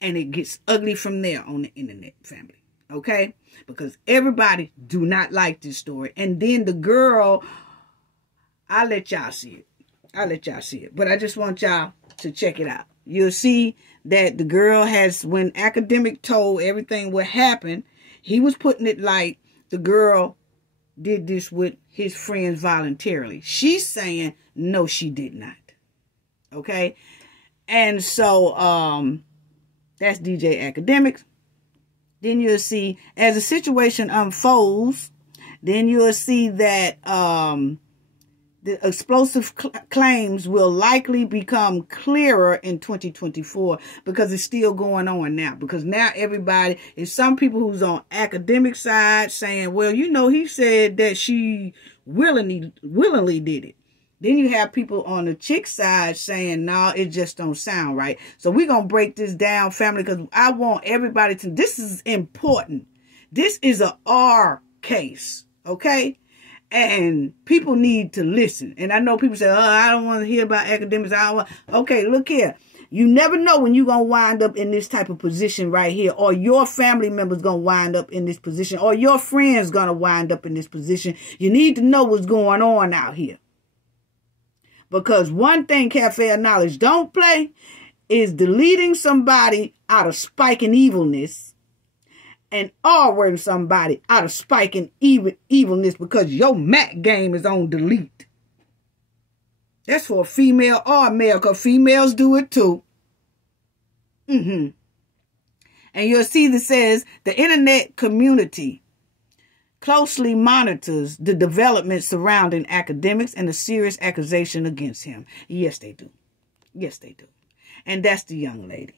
And it gets ugly from there on the internet, family. Okay? Because everybody do not like this story. And then the girl, I'll let y'all see it. But I just want y'all to check it out. You'll see that the girl has, when Akademiks told everything what happened, he was putting it like the girl did this with his friends voluntarily. She's saying, no, she did not. Okay? And so, that's DJ Akademiks. Then you'll see, as the situation unfolds, then you'll see that the explosive claims will likely become clearer in 2024, because it's still going on now. Because now everybody, is some people who's on Akademiks' side saying, well, you know, he said that she willingly did it. Then you have people on the chick side saying, no, it just don't sound right. So we're going to break this down, family, because I want everybody to, this is important. This is a R case, okay? And people need to listen. And I know people say, oh, I don't want to hear about Akademiks. Okay, look here. You never know when you're going to wind up in this type of position right here, or your family member's going to wind up in this position, or your friend's going to wind up in this position. You need to know what's going on out here. Because one thing Cafe of Knowledge don't play is deleting somebody out of spike and evilness, and R-wording somebody out of spike and evilness because your Mac game is on delete. That's for a female or a male, because females do it too. And you'll see that says the internet community closely monitors the developments surrounding Akademiks and the serious accusation against him. Yes, they do. Yes, they do. And that's the young lady.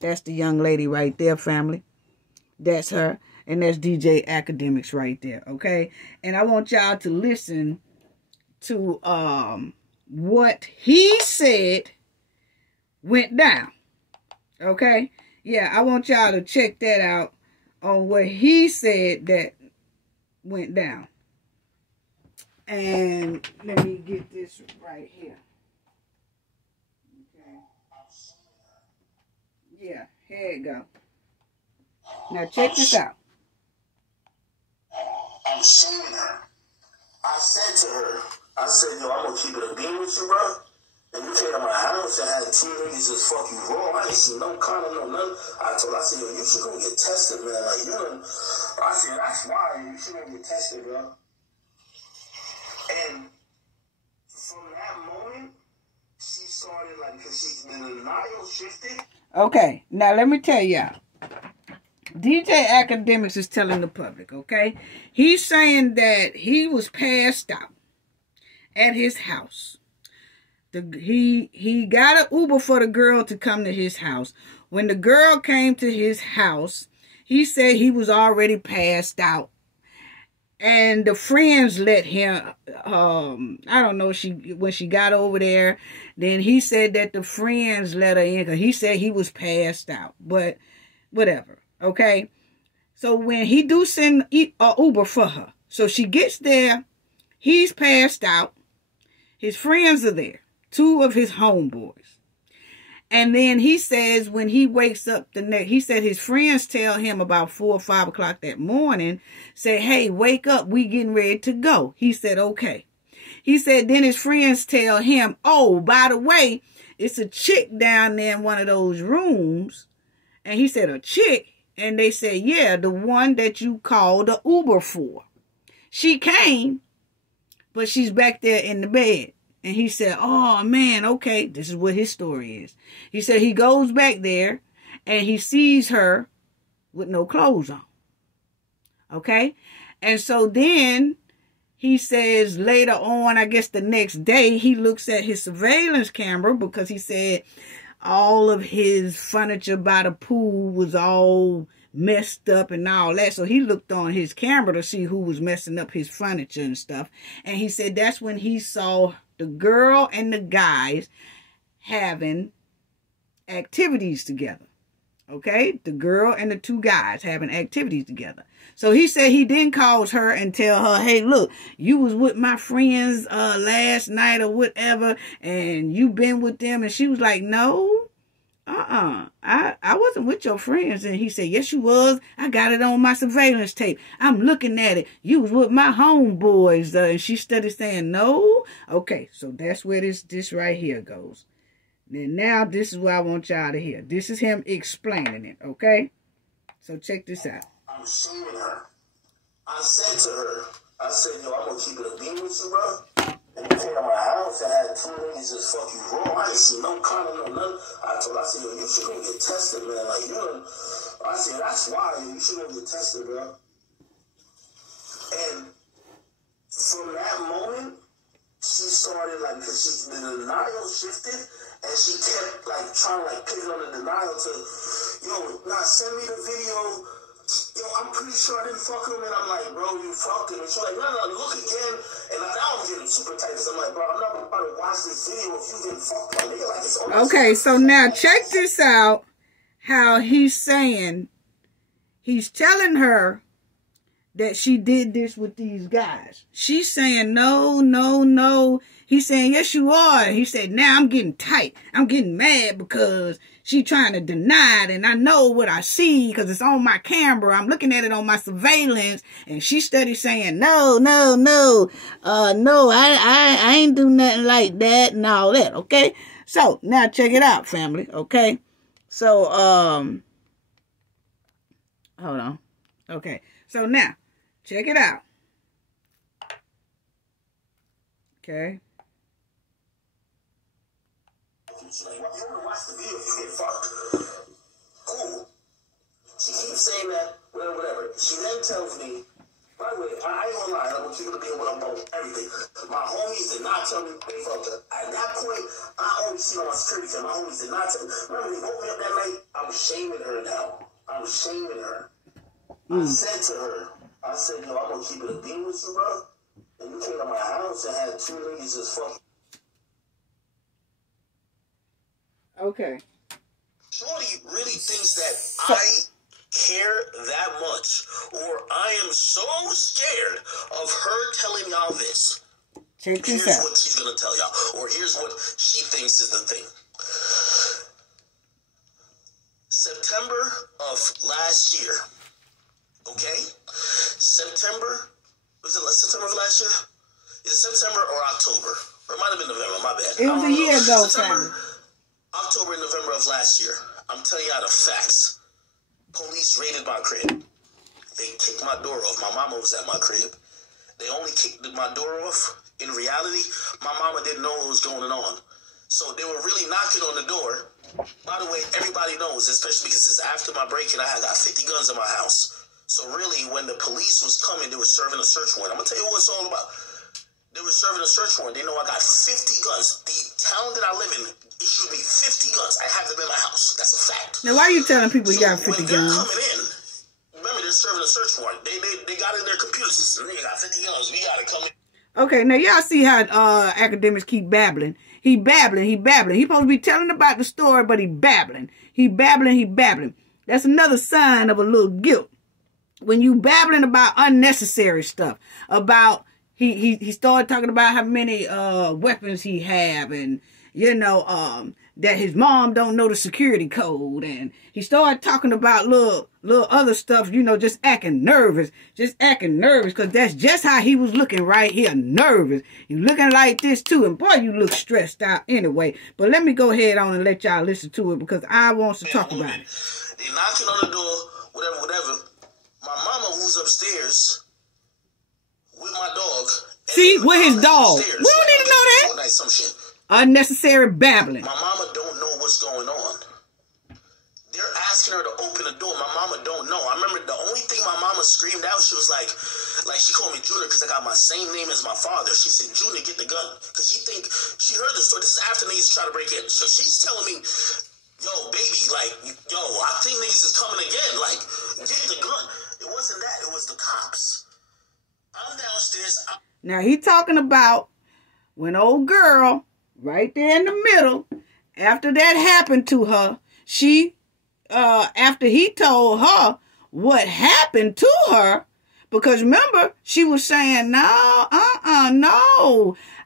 That's the young lady right there, family. That's her. And that's DJ Akademiks right there, okay? And I want y'all to listen to what he said went down, okay? Yeah, I want y'all to check that out on what he said that went down. And let me get this right here. Okay. Yeah, here you go. Now check this out. I'm shaming her. I said to her, I said, yo, I'm gonna keep it a beam with you, bro. And you came to my house and had teenagers just fuck you raw. I ain't seen no condom, no nothing. I said, yo, you should go get tested, man. Like, you know, I said, that's why you should go get tested, bro. And from that moment, she started, like, because the denial shifted. Okay, now let me tell y'all. DJ Akademiks is telling the public, okay? He's saying that he was passed out at his house. He got an Uber for the girl to come to his house. When the girl came to his house, he said he was already passed out. And the friends let him, I don't know, when she got over there, then he said that the friends let her in because he said he was passed out. But whatever, okay? So when he do send a Uber for her, so she gets there, he's passed out. His friends are there, 2 of his homeboys. And then he says when he wakes up he said his friends tell him about 4 or 5 o'clock that morning, say, hey, wake up, we getting ready to go. He said, okay. He said then his friends tell him, oh, by the way, it's a chick down there in one of those rooms. And he said, a chick? And they said, yeah, the one that you called the Uber for. She came, but she's back there in the bed. And he said, oh, man, okay. This is what his story is. He said he goes back there and he sees her with no clothes on. Okay? And so then he says later on, I guess the next day, he looks at his surveillance camera because he said all of his furniture by the pool was all messed up and all that. So he looked on his camera to see who was messing up his furniture and stuff. And he said that's when he saw the girl and the guys having activities together. Okay? The girl and the 2 guys having activities together. So he said he didn't call her and tell her, hey, look, you was with my friends last night or whatever, and you been with them. And she was like, no, I wasn't with your friends. And he said, yes, you was. I got it on my surveillance tape. I'm looking at it. You was with my homeboys. And she started saying, no. Okay, so that's where this right here goes. And now this is what I want y'all to hear. This is him explaining it, okay? So check this out. I'm shaming her. I said to her, I said, yo, I'm going to keep it a beam with you, bro. And you came to my house and had teenagers just fuck you raw. I ain't seen no condom, no nothing. I said, yo, you should go get tested, man. Like, you know, I said, that's why you should go get tested, bro. And from that moment, she started, like, because the denial shifted, and she kept, like, trying to, like, pick on the denial to, yo, now send me the video. Yo, I'm pretty sure I didn't fuck him. And I'm like, bro, you fucked him. And she's like, no, look again. And now I'm getting super tight. So I'm like, bro, I'm not about to watch this video if you didn't fuck my nigga. Like, it's okay, so now check this out. How he's saying, he's telling her that she did this with these guys. She's saying, no, no, no. He's saying, yes, you are. He said, now I'm getting tight. I'm getting mad because she trying to deny it. And I know what I see because it's on my camera. I'm looking at it on my surveillance. And she steady saying, no, no, no. No, I ain't do nothing like that and all that. Okay. So now check it out, family. Okay. So, hold on. Okay. So now check it out. Okay. She's like, well, you want to watch the video if you get fucked. Cool. She keeps saying that, whatever. She then tells me, by the way, I ain't gonna lie, I'm gonna keep it being what I'm doing, everything. My homies did not tell me they fucked her. At that point, I only see on my security cam, my homies did not tell me. Remember, they woke me up that night, I'm shaming her now. I'm shaming her. I said to her, I said, yo, I'm gonna keep it a beam with you, bro. And you came to my house and had 2 niggas just fucking. Okay. Shorty really thinks that I care that much, or I am so scared of her telling y'all this. Check this Here's out. what she's gonna tell y'all, or here's what she thinks is the thing. September of last year, okay? September Was it September of last year? Is it September or October? Or it might have been November, my bad. It was a year ago, September, October and November of last year. I'm telling you the facts. Police raided my crib. They kicked my door off. My mama was at my crib. They only kicked my door off. In reality, my mama didn't know what was going on. So they were really knocking on the door. By the way, everybody knows, especially because it's after my break-in, I got 50 guns in my house. So really, when the police was coming, they were serving a search warrant. I'm going to tell you what it's all about. They were serving a search warrant. They know I got 50 guns. The town that I live in issued me 50 guns. I have them in my house. That's a fact. Now, why are you telling people you got 50 when guns? They're coming in, remember, they're serving a search warrant. They got in their computer system. They got 50 guns. We got to come in. Okay, now y'all see how Akademiks keep babbling. He babbling. He supposed to be telling about the story, but he babbling. He babbling. That's another sign of a little guilt. When you babbling about unnecessary stuff, about he started talking about how many weapons he have, and you know that his mom don't know the security code, and he started talking about little other stuff, you know, just acting nervous, because that's just how he was looking right here, nervous. You looking like this too, and boy, you look stressed out anyway. But let me go ahead on and let y'all listen to it, because I want to talk about it. They knocking on the door, whatever. My mama, who's upstairs with my dog. See, with his dog. We don't need to know that. Some shit. Unnecessary babbling. My mama don't know what's going on. They're asking her to open the door. My mama don't know. I remember the only thing my mama screamed out, she was like she called me Junior because I got my same name as my father. She said, Junior, get the gun. Because she heard the story. This is after niggas try to break in. So she's telling me, yo, baby, I think niggas is coming again. Like, get the gun. It wasn't that. It was the cops. I'm downstairs. Now, he talking about when old girl, right there in the middle, after that happened to her, she, after he told her what happened to her, because remember, she was saying, no, I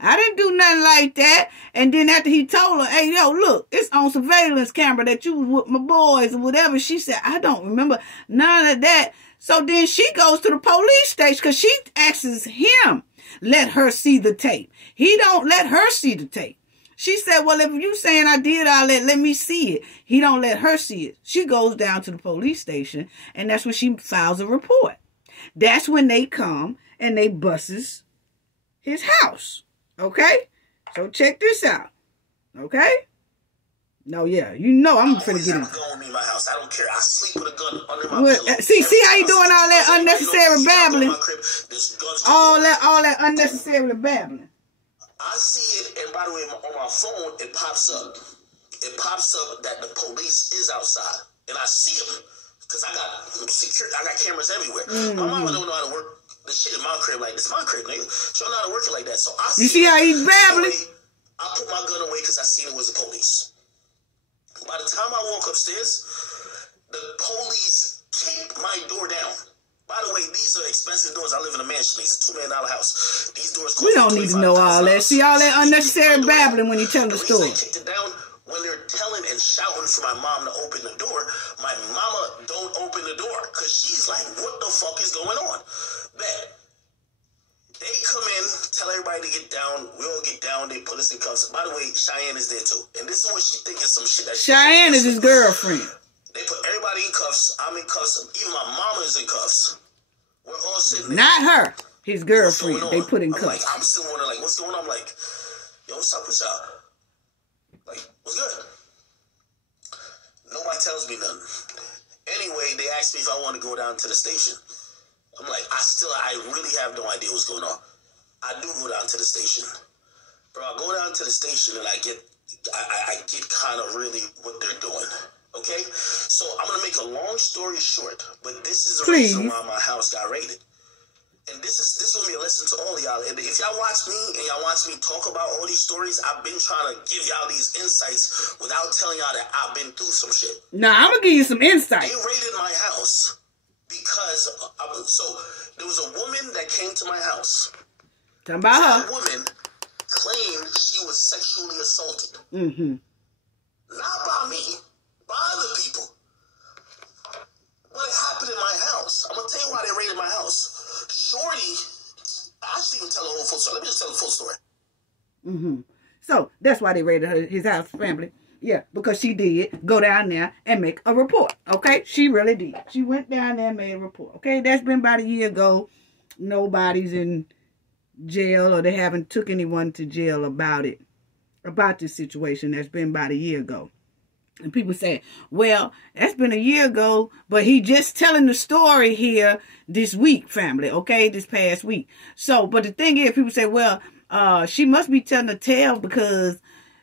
didn't do nothing like that. And then after he told her, hey, yo, look, it's on surveillance camera that you was with my boys or whatever. She said, I don't remember none of that. So then she goes to the police station because she asks him, let her see the tape. He don't let her see the tape. She said, well, if you saying I did all that, let me see it. He don't let her see it. She goes down to the police station, and that's when she files a report. That's when they come and they busses his house. Okay? So check this out. Okay? No, yeah. You know I'm finna get him. My house. I don't care. I sleep with a gun under my pillow. See how you doing all that unnecessary babbling? All that unnecessary babbling. I see it, and by the way, on my phone, it pops up. It pops up that the police is outside, and I see them because I got cameras everywhere. Mm-hmm. My mama don't know how to work the shit in my crib like this. My crib, nigga. She don't know how to work it like that. So I see. You see how he's babbling? I put my gun away because I seen it was the police. By the time I walk upstairs, the police kicked my door down. By the way, these are expensive doors. I live in a mansion. It's a $2 million house. These doors cost we don't need to know all that. See all that unnecessary babbling when you tell the story. They kicked it down when they're telling and shouting for my mom to open the door. My mama don't open the door because she's like, what the fuck is going on? Bet. They come in, tell everybody to get down. We all get down. They put us in cuffs. By the way, Cheyenne is there too. And this is what she thinking some shit that Cheyenne is his girlfriend. They put everybody in cuffs. I'm in cuffs. Even my mama is in cuffs. We're all sitting there. Not her. His girlfriend. They put in cuffs. I'm still wondering, what's going on? I'm like, yo, what's up with y'all? Like, what's good? Nobody tells me nothing. Anyway, they asked me if I want to go down to the station. I'm like, I really have no idea what's going on. I do go down to the station. Bro, I go down to the station and I get kind of really what they're doing. Okay? So I'm going to make a long story short, but this is the reason why my house got raided. And this is going to be a lesson to all of y'all. And if y'all watch me and y'all watch me talk about all these stories, I've been trying to give y'all these insights without telling y'all that I've been through some shit. Now, I'm going to give you some insight. They raided my house. Because, so there was a woman that came to my house. Talking about her. That woman claimed she was sexually assaulted. Mm-hmm. Not by me, by other people. What happened in my house? I'm going to tell you why they raided my house. Shorty I actually can tell the whole full story. Let me just tell the full story. So that's why they raided his house, family. Yeah, because she did go down there and make a report. Okay, she really did. She went down there and made a report. Okay, that's been about a year ago. Nobody's in jail, or they haven't took anyone to jail about it, about this situation. That's been about a year ago. And people say, well, that's been a year ago, but he just telling the story here this week, family, okay, this past week. So, but the thing is, people say, well, she must be telling the tale because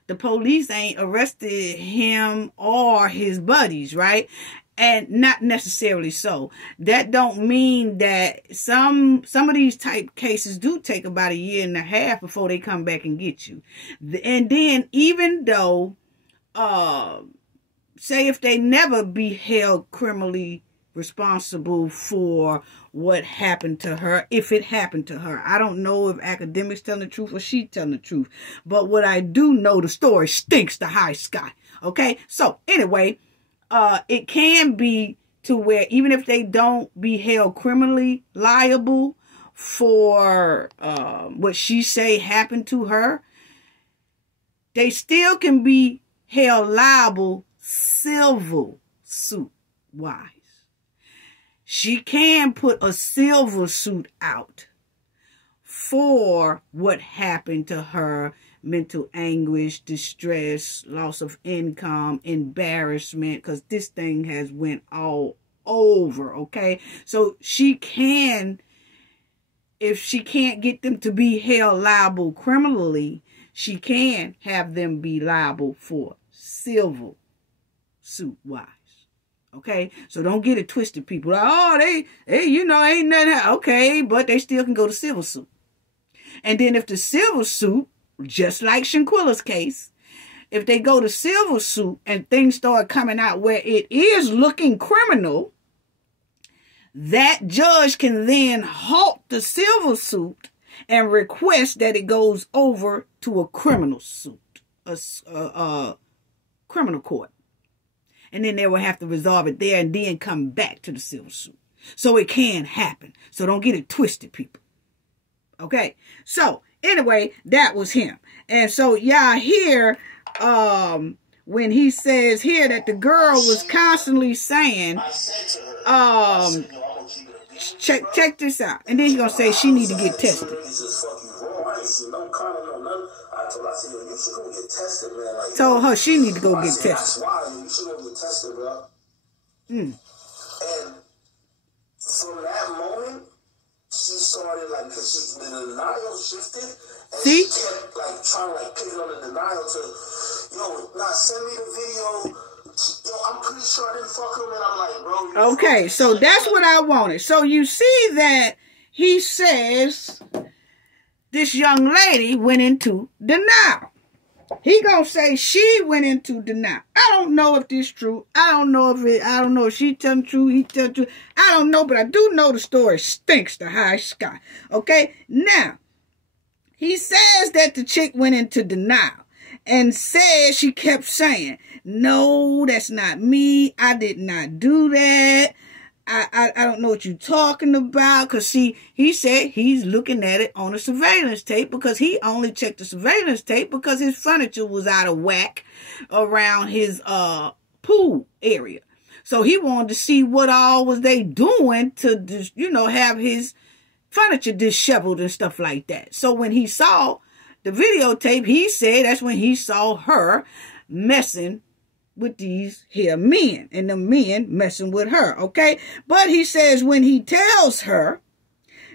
the police ain't arrested him or his buddies, right? And not necessarily so. That don't mean that some of these type cases do take about a year and a half before they come back and get you. And then even though, say if they never be held criminally responsible for what happened to her, if it happened to her. I don't know if Akademiks telling the truth or she telling the truth. But what I do know, the story stinks to high sky. Okay? So, anyway, it can be to where even if they don't be held criminally liable for what she say happened to her, they still can be held liable civil suit wise. She can put a civil suit out for what happened to her: mental anguish, distress, loss of income, embarrassment, because this thing has went all over, okay? So she can, if she can't get them to be held liable criminally, she can have them be liable for civil suit wise. Okay, so don't get it twisted, people. Oh, they you know, ain't nothing. Okay, but they still can go to civil suit. And then if the civil suit, just like Shanquella's case, if they go to civil suit and things start coming out where it is looking criminal, that judge can then halt the civil suit and request that it goes over to a criminal suit, a criminal court. And then they will have to resolve it there and then come back to the civil suit. So it can happen. So don't get it twisted, people. Okay. So anyway, that was him. And so y'all hear when he says here that the girl was constantly saying, check this out. And then he's going to say she need to get tested. Told her she need to go get tested. That's why you should go get tested, bro. And from that moment, she started like, the denial shifted. And see? She kept like trying to like pick on the denial to, yo, now send me the video. Yo, I'm pretty sure I didn't fuck him. And I'm like, bro. Okay, so that's what I wanted. So you see that he says this young lady went into denial. He gonna say she went into denial. I don't know if this is true. I don't know if she telling the truth, he telling the truth. I don't know, but I do know the story stinks to high sky. Okay? Now, he says that the chick went into denial and says she kept saying, no, that's not me. I did not do that. I don't know what you're talking about. Because, see, he said he's looking at it on a surveillance tape because he only checked the surveillance tape because his furniture was out of whack around his pool area. So he wanted to see what all was they doing to, just, you know, have his furniture disheveled and stuff like that. So when he saw the videotape, he said that's when he saw her messing with these here men, and the men messing with her, okay? But he says when he tells her,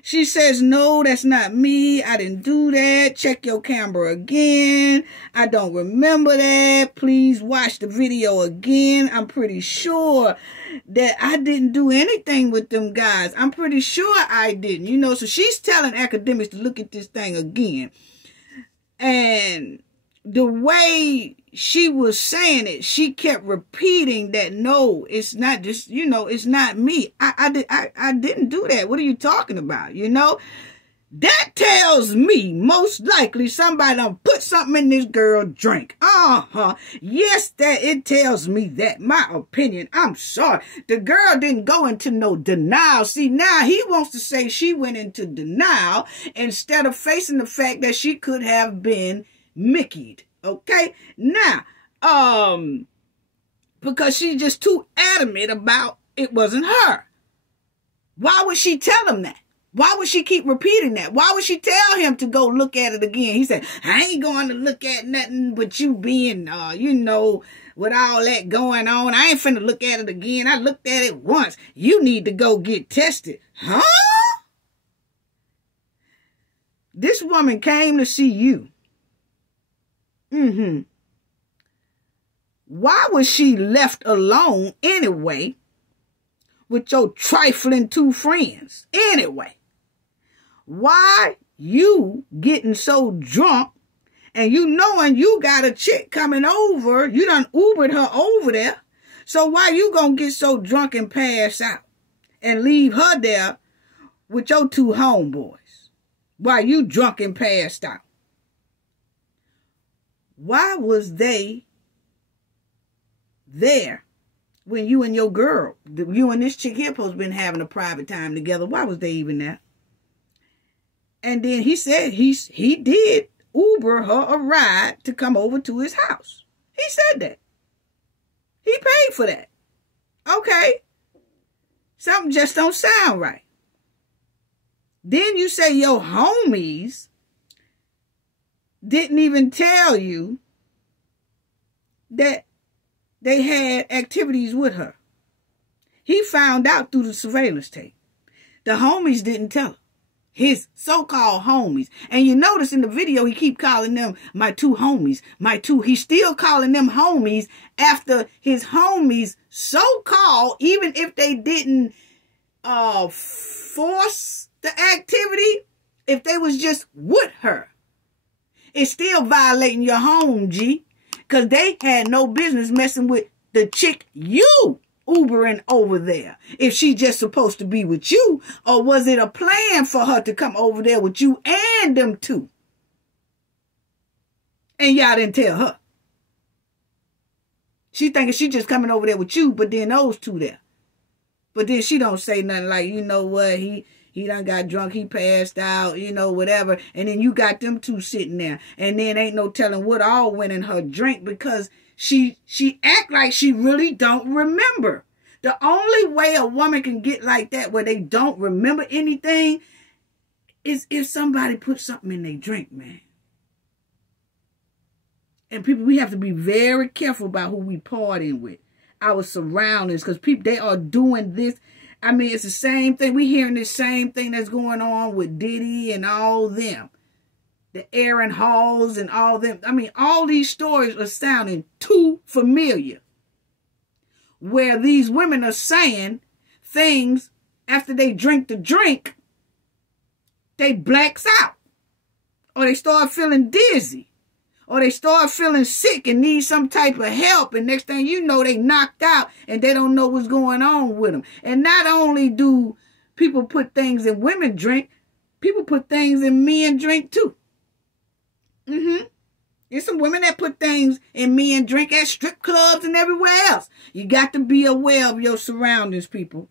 she says, no, that's not me. I didn't do that. Check your camera again. I don't remember that. Please watch the video again. I'm pretty sure that I didn't do anything with them guys. I'm pretty sure I didn't, you know? So she's telling Akademiks to look at this thing again. And the way she was saying it, she kept repeating that, no, it's not just, you know, it's not me. I didn't do that. What are you talking about? You know, That tells me most likely somebody done put something in this girl's drink. Yes, it tells me that. My opinion. I'm sorry. The girl didn't go into no denial. See, now he wants to say she went into denial instead of facing the fact that she could have been Mickey'd. Okay? Now, because she's just too adamant about it wasn't her. Why would she tell him that? Why would she keep repeating that? Why would she tell him to go look at it again? He said, I ain't going to look at nothing but you being, with all that going on. I ain't finna look at it again. I looked at it once. You need to go get tested. Huh? This woman came to see you. Why was she left alone anyway with your trifling two friends? Anyway, why you getting so drunk and you knowing you got a chick coming over, you done Ubered her over there, so why you gonna get so drunk and pass out and leave her there with your two homeboys while you drunk and passed out? Why was they there when you and your girl, you and this chick here supposed been having a private time together? Why was they even there? And then he said he did Uber her a ride to come over to his house. He said that. He paid for that. Okay. Something just don't sound right. Then you say your homies didn't even tell you that they had activities with her. He found out through the surveillance tape. The homies didn't tell her. His so-called homies. And you notice in the video, he keep calling them my two homies. He's still calling them homies after his homies so-called, even if they didn't force the activity, if they was just with her. It's still violating your home, G. Because they had no business messing with the chick you Ubering over there. If she just supposed to be with you, or was it a plan for her to come over there with you and them two? And y'all didn't tell her. She thinking she just coming over there with you, but then those two there. But then she don't say nothing like, you know what, he done got drunk, he passed out, whatever. And then you got them two sitting there. And then ain't no telling what all went in her drink because she act like she really don't remember. The only way a woman can get like that where they don't remember anything is if somebody put something in their drink, man. And people, we have to be very careful about who we partying with. Our surroundings, because people, they are doing this. I mean, it's the same thing. We hearing the same thing that's going on with Diddy and all them. The Aaron Halls and all them. I mean, all these stories are sounding too familiar. Where these women are saying things after they drink the drink, they blacks out. Or they start feeling dizzy. Or they start feeling sick and need some type of help. And next thing you know, they knocked out and they don't know what's going on with them. And not only do people put things in women drink, people put things in men drink too. There's some women that put things in men drink at strip clubs and everywhere else. You got to be aware of your surroundings, people.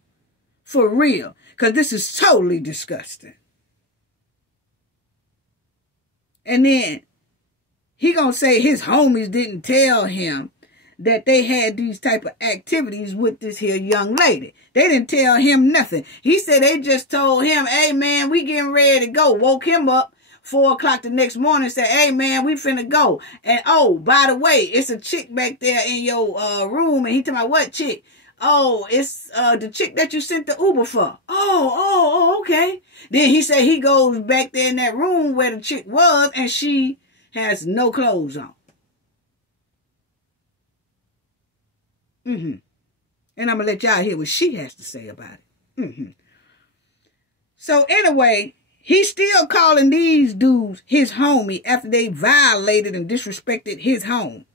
For real. Because this is totally disgusting. And then he gonna say his homies didn't tell him that they had these type of activities with this here young lady. They didn't tell him nothing. He said they just told him, hey man, we getting ready to go. Woke him up 4 o'clock the next morning and said, hey man, we finna go. And oh, by the way, it's a chick back there in your room. And he told me, what chick? Oh, it's the chick that you sent the Uber for. Oh, okay. Then he said he goes back there in that room where the chick was and she has no clothes on. And I'm going to let y'all hear what she has to say about it. So anyway, he's still calling these dudes his homie after they violated and disrespected his home.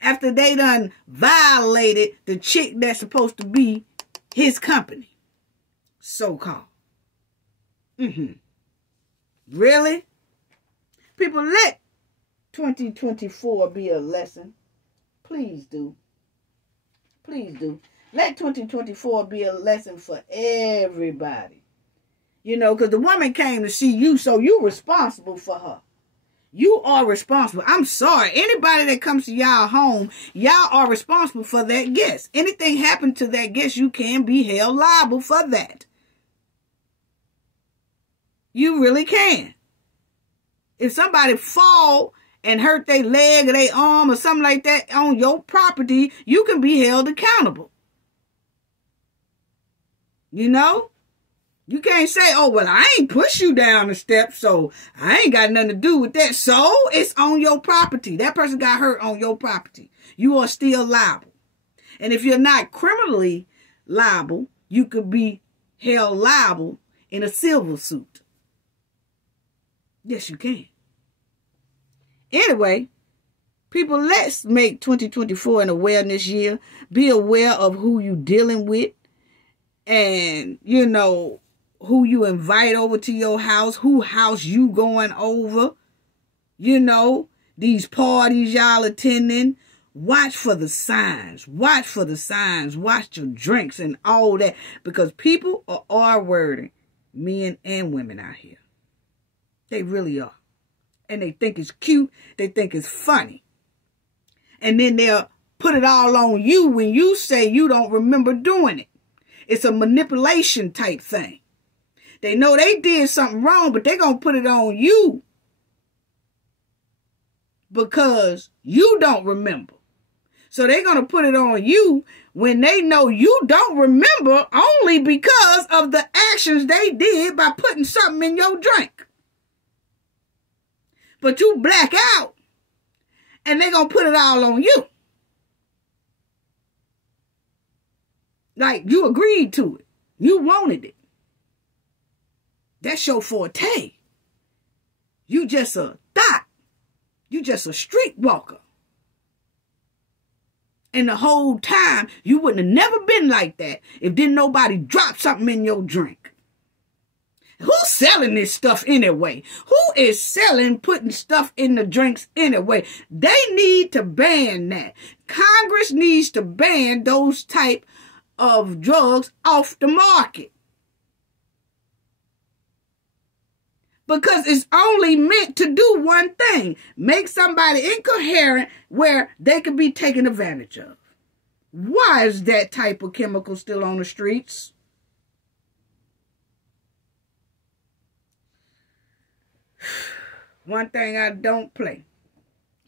After they done violated the chick that's supposed to be his company. So-called. Really? People, let 2024 be a lesson. Please do. Please do. Let 2024 be a lesson for everybody. You know, because the woman came to see you, so you're responsible for her. You are responsible. I'm sorry. Anybody that comes to y'all home, y'all are responsible for that guest. Anything happened to that guest, you can be held liable for that. You really can. If somebody fall and hurt their leg or their arm or something like that on your property, you can be held accountable. You know? You can't say, oh, well, I ain't push you down the steps, so I ain't got nothing to do with that. So it's on your property. That person got hurt on your property. You are still liable. And if you're not criminally liable, you could be held liable in a civil suit. Yes, you can. Anyway, people, let's make 2024 an awareness year. Be aware of who you're dealing with and, you know, who you invite over to your house, who house you going over, you know, these parties y'all attending. Watch for the signs. Watch for the signs. Watch your drinks and all that, because people are R-wording men and women out here. They really are. And they think it's cute. They think it's funny. And then they'll put it all on you when you say you don't remember doing it. It's a manipulation type thing. They know they did something wrong, but they're going to put it on you because you don't remember. So they're going to put it on you when they know you don't remember only because of the actions they did by putting something in your drink. But you black out and they're going to put it all on you. Like you agreed to it. You wanted it. That's your forte. You just a thot. You just a streetwalker. And the whole time, you wouldn't have never been like that if didn't nobody drop something in your drink. Who's selling this stuff anyway? Who is selling, putting stuff in the drinks anyway? They need to ban that. Congress needs to ban those type of drugs off the market. Because it's only meant to do one thing. Make somebody incoherent where they can be taken advantage of. Why is that type of chemical still on the streets? One thing I don't play.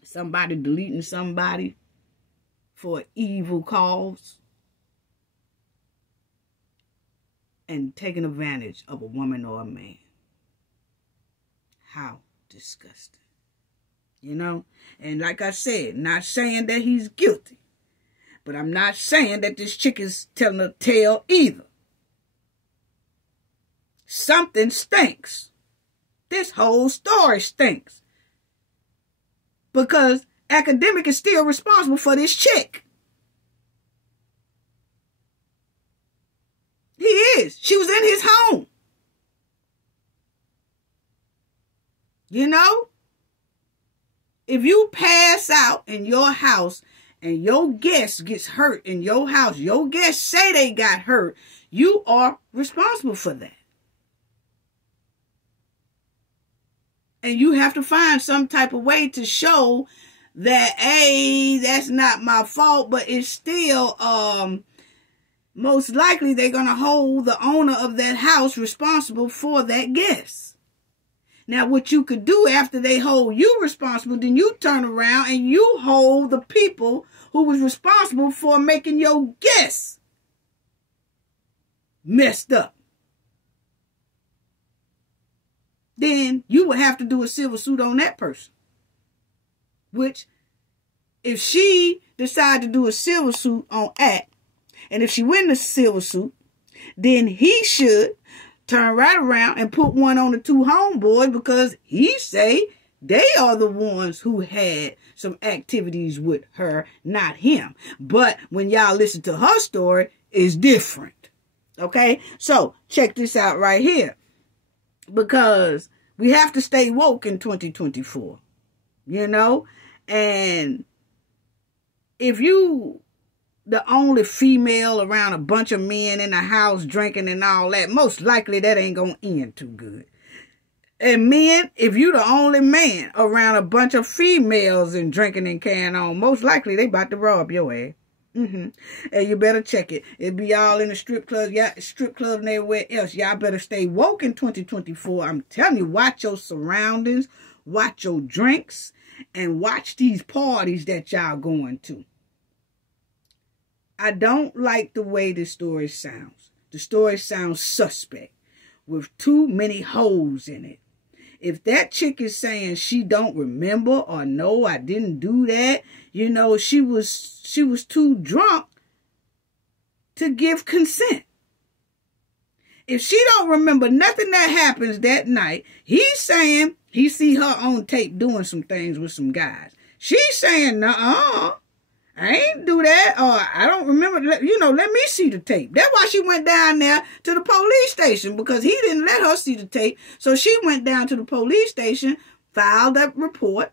Somebody deleting somebody for an evil cause. And taking advantage of a woman or a man. How disgusting. You know? And like I said, not saying that he's guilty. But I'm not saying that this chick is telling a tale either. Something stinks. This whole story stinks. Because Akademiks is still responsible for this chick. He is. She was in his home. You know? If you pass out in your house and your guest gets hurt in your house, your guests say they got hurt, you are responsible for that. And you have to find some type of way to show that, hey, that's not my fault, but it's still, most likely they're going to hold the owner of that house responsible for that guest. Now, what you could do after they hold you responsible, then you turn around and you hold the people who was responsible for making your guests messed up. Then you would have to do a civil suit on that person. Which, if she decided to do a civil suit on Act, and if she win the civil suit, then he should turn right around and put one on the two homeboys, because he say they are the ones who had some activities with her, not him. But when y'all listen to her story, it's different. Okay? So, check this out right here. Because We have to stay woke in 2024, you know? And if you the only female around a bunch of men in the house drinking and all that, most likely that ain't gonna end too good. And men, if you the only man around a bunch of females and drinking and carrying on, most likely they about to rob your ass. And you better check it. It be all in the strip clubs, and everywhere else. Y'all better stay woke in 2024. I'm telling you, watch your surroundings, watch your drinks, and watch these parties that y'all going to. I don't like the way this story sounds. The story sounds suspect with too many holes in it. If that chick is saying she don't remember or no, I didn't do that, you know, she was too drunk to give consent. If she don't remember nothing that happens that night, he's saying he see her on tape doing some things with some guys. She's saying, nuh-uh, I ain't do that, or I don't remember, you know, let me see the tape. That's why she went down there to the police station, because he didn't let her see the tape. So she went down to the police station, filed a report,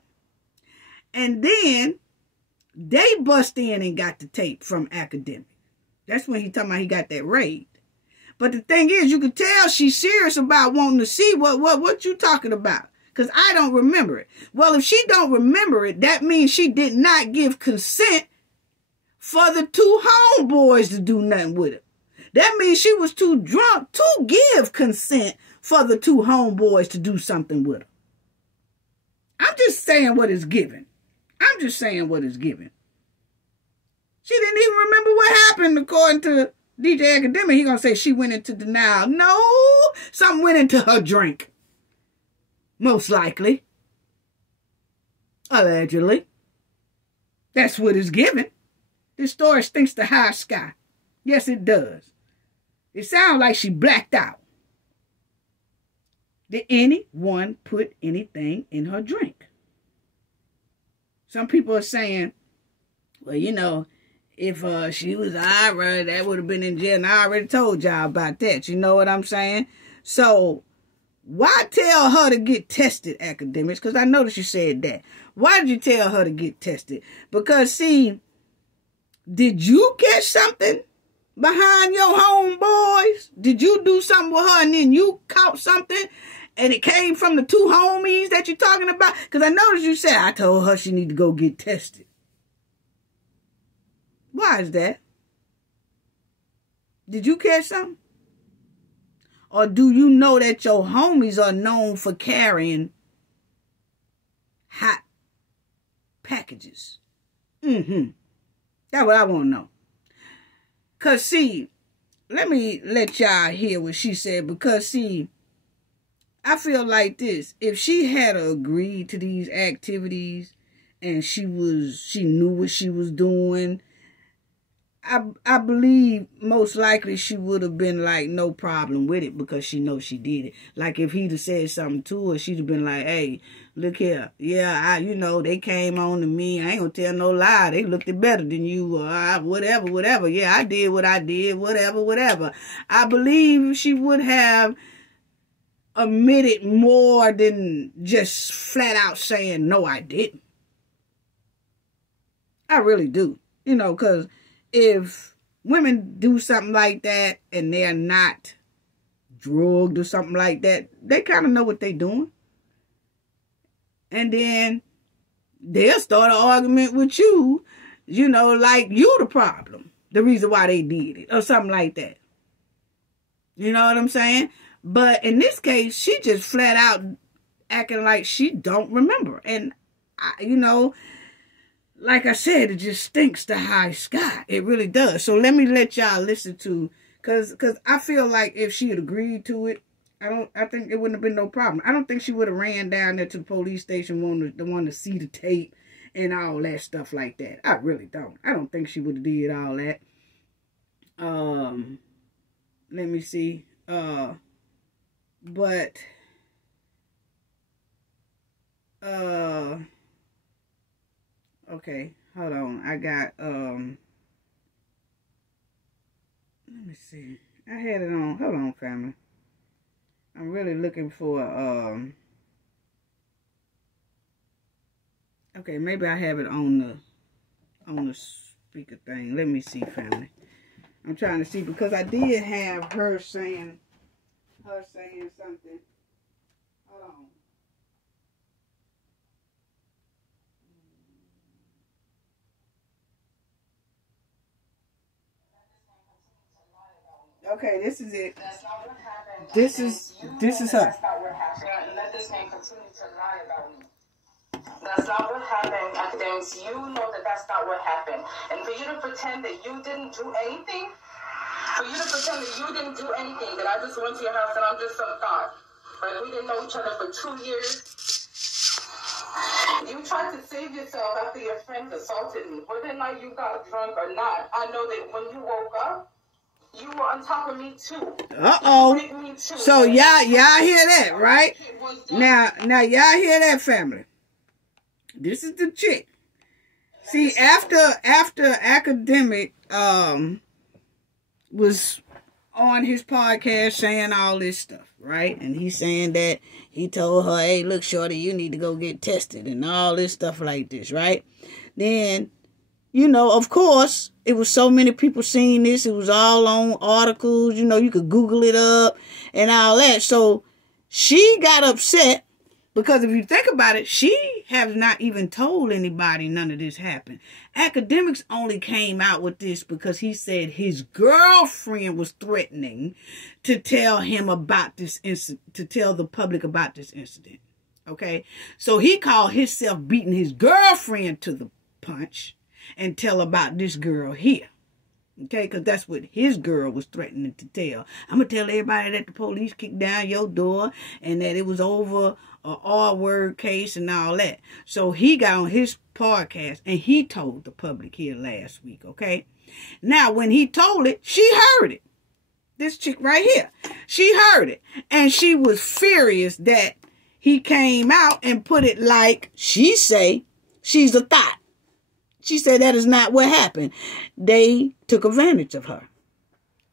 and then they bust in and got the tape from Akademiks. That's when he talking about he got that raid. But the thing is, you can tell she's serious about wanting to see what you talking about. Because I don't remember it. Well, if she don't remember it, that means she did not give consent for the two homeboys to do nothing with it. That means she was too drunk to give consent for the two homeboys to do something with her. I'm just saying what is given. I'm just saying what is given. She didn't even remember what happened, according to DJ Akademiks. He gonna say she went into denial. No, something went into her drink. Most likely. Allegedly. That's what is given. This story stinks to high sky. Yes, it does. It sounds like she blacked out. Did anyone put anything in her drink? Some people are saying, well, you know, if she was Ira, that would have been in jail. And I already told y'all about that. You know what I'm saying? So, why tell her to get tested, Akademiks? Because I noticed you said that. Why did you tell her to get tested? Because, see, did you catch something behind your homeboys? Did you do something with her and then you caught something and it came from the two homies that you're talking about? Because I noticed you said, I told her she need to go get tested. Why is that? Did you catch something? Or do you know that your homies are known for carrying hot packages? That's what I want to know. Because, see, let me let y'all hear what she said. Because, see, I feel like this. If she had agreed to these activities and she knew what she was doing, I believe most likely she would have been like, no problem with it, because she knows she did it. Like if he'd have said something to her, she'd have been like, hey, look here. Yeah, you know, they came on to me. I ain't gonna tell no lie. They looked it better than you, or whatever. Yeah, I did what I did, whatever. I believe she would have admitted more than just flat out saying, no, I didn't. I really do. You know, because if women do something like that and they're not drugged or something like that, they kind of know what they're doing. And then they'll start an argument with you, you know, like you the problem, the reason why they did it, or something like that. You know what I'm saying? But in this case, she just flat out acting like she don't remember. And, you know, like I said, it just stinks to high sky. It really does. So let me let y'all listen to, cause I feel like if she had agreed to it, I think it wouldn't have been no problem. I don't think she would have ran down there to the police station wanting to see the tape and all that stuff like that. I really don't. I don't think she would have did all that. Let me see. Okay, hold on. I got, let me see. I had it on. Hold on, family. I'm really looking for, Okay, maybe I have it on the speaker thing. Let me see, family. I'm trying to see because I did have her saying something. Hold on. Okay, this is it. That's not what happened. This is her. That's not what happened. Let this man continue to lie about me. That's not what happened, Akademiks. You know that that's not what happened. And for you to pretend that you didn't do anything, that I just went to your house and I'm just some thought. Like, we didn't know each other for 2 years. You tried to save yourself after your friends assaulted me. Whether or not you got drunk or not, I know that when you woke up, you were on top of me too. Uh-oh. So y'all hear that, right? Now y'all hear that, family. This is the chick. See, after Akademiks was on his podcast saying all this stuff, right? And he's saying that he told her, hey, look, shorty, you need to go get tested and all this stuff like this, right? Then, you know, of course, it was so many people seeing this. It was all on articles. You know, you could Google it up and all that. So she got upset because if you think about it, she has not even told anybody none of this happened. Akademiks only came out with this because he said his girlfriend was threatening to tell him about this incident, to tell the public about this incident. Okay? So he called himself beating his girlfriend to the punch and tell about this girl here. Okay, because that's what his girl was threatening to tell. I'm going to tell everybody that the police kicked down your door and that it was over a R-word case and all that. So he got on his podcast and he told the public here last week, okay? Now, when he told it, she heard it. This chick right here. She heard it. And she was furious that he came out and put it like she say she's a thought. She said that is not what happened. They took advantage of her.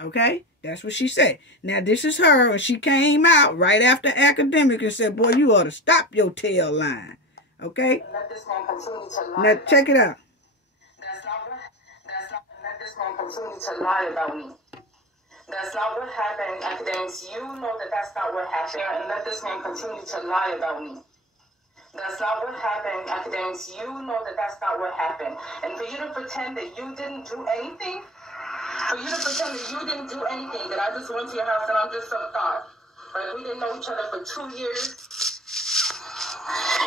Okay? That's what she said. Now, this is her, and she came out right after Akademiks and said, boy, you ought to stop your tail line. Okay? Let this man continue to lie. Now, check it out. Let this man continue to lie about me. That's not what happened, Akademiks. You know that that's not what happened. And let this man continue to lie about me. That's not what happened, Akademiks. You know that that's not what happened. And for you to pretend that you didn't do anything, that I just went to your house and I'm just some thought. Like, we didn't know each other for 2 years.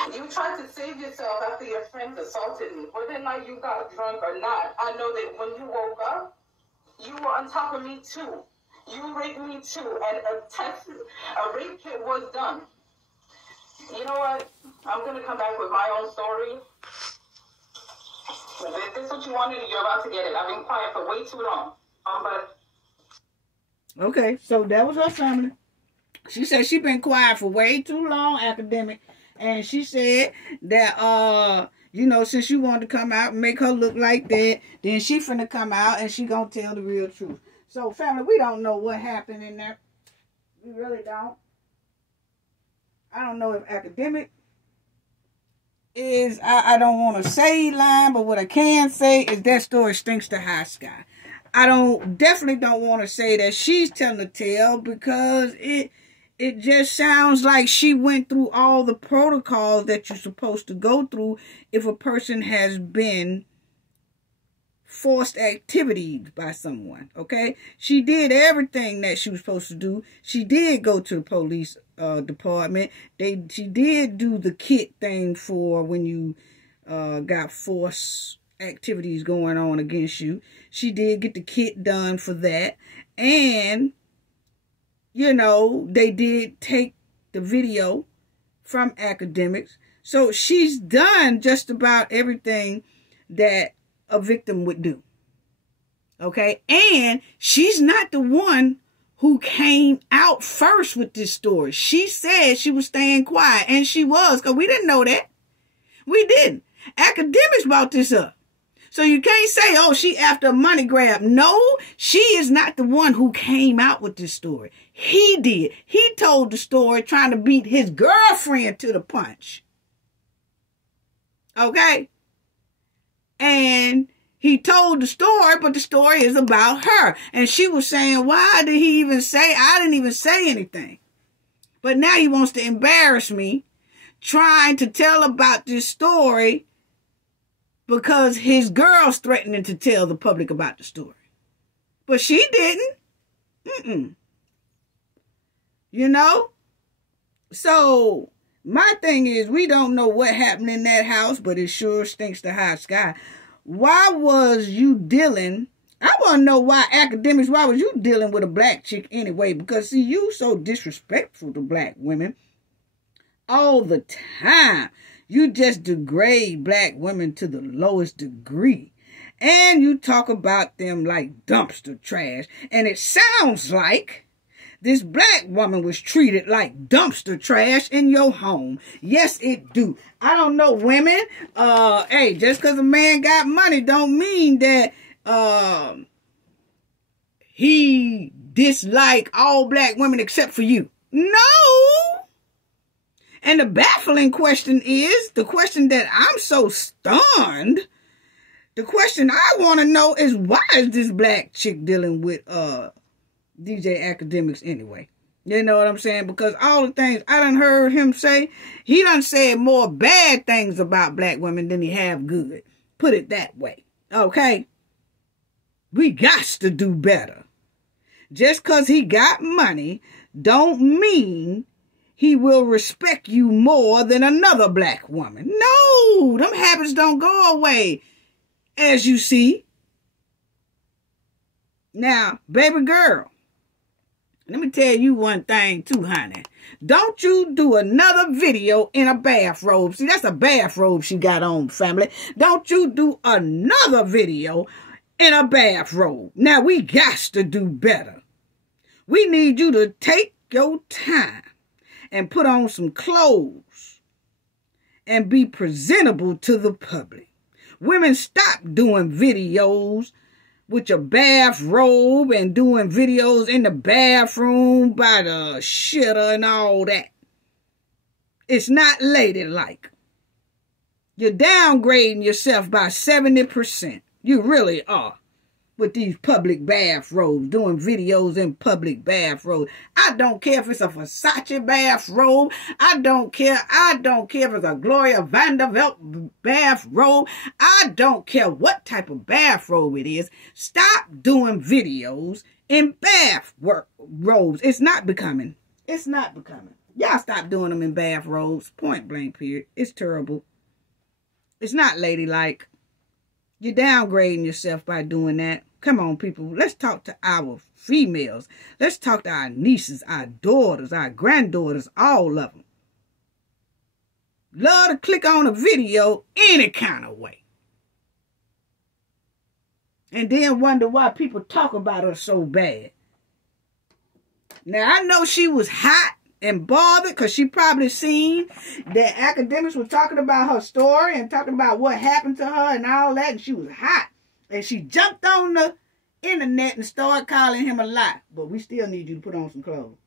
You tried to save yourself after your friends assaulted me. Whether or not you got drunk or not, I know that when you woke up, you were on top of me too. You raped me too. And a rape kit was done. You know what? I'm going to come back with my own story. If this is what you wanted, you're about to get it. I've been quiet for way too long. But okay, so that was her family. She said she been quiet for way too long, Akademiks. And she said that, you know, since you wanted to come out and make her look like that, then she finna come out and she gonna tell the real truth. So, family, we don't know what happened in there. We really don't. I don't know if Akademiks is, I don't want to say lying, but what I can say is that story stinks to high sky. I definitely don't want to say that she's telling the tale because it just sounds like she went through all the protocols that you're supposed to go through if a person has been forced activities by someone, okay? She did everything that she was supposed to do. She did go to the police department. She did do the kit thing for when you got forced activities going on against you. She did get the kit done for that. And, you know, they did take the video from Akademiks. So she's done just about everything that a victim would do. Okay? And she's not the one who came out first with this story. She said she was staying quiet, and she was, because we didn't know that. We didn't. Akademiks brought this up. So you can't say, oh, she after a money grab. No, she is not the one who came out with this story. He did. He told the story trying to beat his girlfriend to the punch. Okay? And he told the story, but the story is about her. And she was saying, why did he even say, I didn't even say anything. But now he wants to embarrass me, trying to tell about this story because his girl's threatening to tell the public about the story. But she didn't. You know? So, my thing is, we don't know what happened in that house, but it sure stinks to high sky. Why was you dealing... I want to know why why was you dealing with a black chick anyway? Because, see, you so disrespectful to black women all the time. You just degrade black women to the lowest degree. And you talk about them like dumpster trash. And it sounds like this black woman was treated like dumpster trash in your home. Yes, it do. I don't know, women. Hey, just because a man got money don't mean that he dislike all black women except for you. No. And the baffling question is, the question that I'm so stunned, the question I want to know is, why is this black chick dealing with DJ Akademiks anyway? You know what I'm saying? Because all the things I done heard him say, he done said more bad things about black women than he have good. Put it that way. Okay? We got to do better. Just because he got money don't mean he will respect you more than another black woman. No, them habits don't go away, as you see. Now, baby girl, let me tell you one thing too, honey. Don't you do another video in a bathrobe. See, that's a bathrobe she got on, family. Don't you do another video in a bathrobe. Now, we got to do better. We need you to take your time and put on some clothes and be presentable to the public. Women, stop doing videos with your bathrobe and doing videos in the bathroom by the shitter and all that. It's not ladylike. You're downgrading yourself by 70%. You really are. With these public bathrobes, doing videos in public bathrobes. I don't care if it's a Versace bathrobe. I don't care if it's a Gloria Vanderbilt bathrobe. I don't care what type of bathrobe it is. Stop doing videos in bathrobes. It's not becoming. It's not becoming. Y'all stop doing them in bathrobes. Point blank period. It's terrible. It's not ladylike. You're downgrading yourself by doing that. Come on, people. Let's talk to our females. Let's talk to our nieces, our daughters, our granddaughters, all of them. Love to click on a video any kind of way. And then wonder why people talk about her so bad. Now, I know she was hot and bothered because she probably seen that Akademiks were talking about her story and talking about what happened to her and all that, and she was hot. And she jumped on the internet and started calling him a lie. But we still need you to put on some clothes.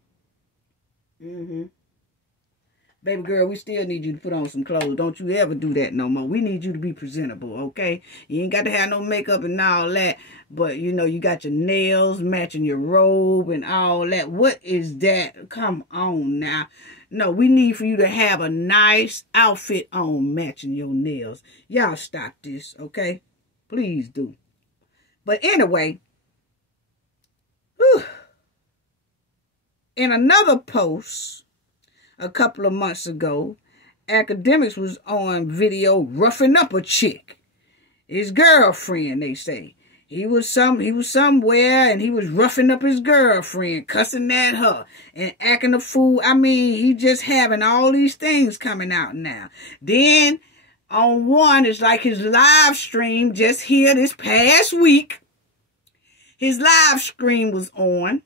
Baby girl, we still need you to put on some clothes. Don't you ever do that no more. We need you to be presentable, okay? You ain't got to have no makeup and all that. But, you know, you got your nails matching your robe and all that. What is that? Come on now. No, we need for you to have a nice outfit on matching your nails. Y'all stop this, okay? Please do. But anyway, in another post a couple of months ago, Akademiks was on video roughing up a chick. His girlfriend, they say. He was somewhere and he was roughing up his girlfriend, cussing at her and acting a fool. I mean, he just having all these things coming out now. Then on one, it's like his live stream just here this past week. His live stream was on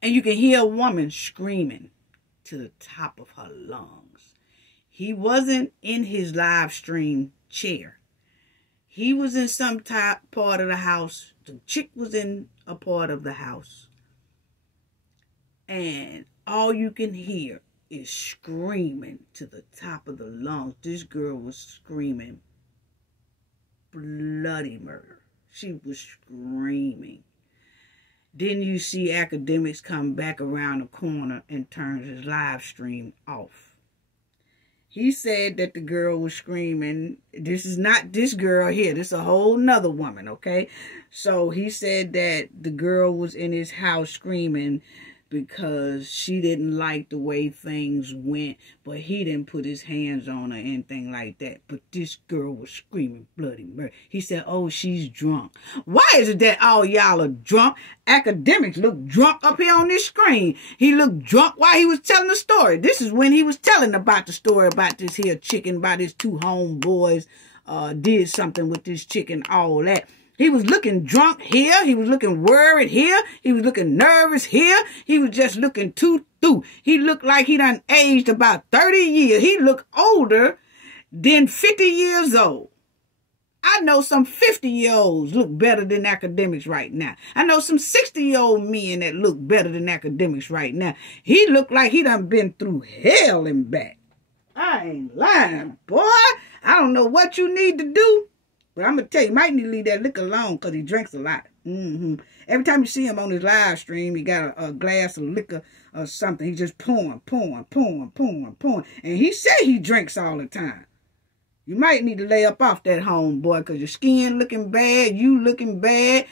and you can hear a woman screaming to the top of her lungs. He wasn't in his live stream chair. He was in some part of the house. The chick was in a part of the house. And all you can hear is screaming to the top of the lungs. This girl was screaming bloody murder. She was screaming. Then you see Akademiks come back around the corner and turn his live stream off. He said that the girl was screaming. This is not this girl here. This is a whole nother woman, okay? So he said that the girl was in his house screaming because she didn't like the way things went, but he didn't put his hands on her or anything like that. But this girl was screaming bloody murder. He said, oh, she's drunk. Why is it that all y'all are drunk? Akademiks look drunk up here on this screen. He looked drunk while he was telling the story. This is when he was telling about the story about this here chicken, about his two homeboys did something with this chicken, all that. He was looking drunk here. He was looking worried here. He was looking nervous here. He was just looking too through. He looked like he done aged about 30 years. He looked older than 50 years old. I know some 50-year-olds look better than Akademiks right now. I know some 60-year-old men that look better than Akademiks right now. He looked like he done been through hell and back. I ain't lying, boy. I don't know what you need to do. But I'm going to tell you, you might need to leave that liquor alone because he drinks a lot. Every time you see him on his live stream, he got a glass of liquor or something. He just pouring. And he say he drinks all the time. You might need to lay up off that homeboy because your skin looking bad, you looking bad,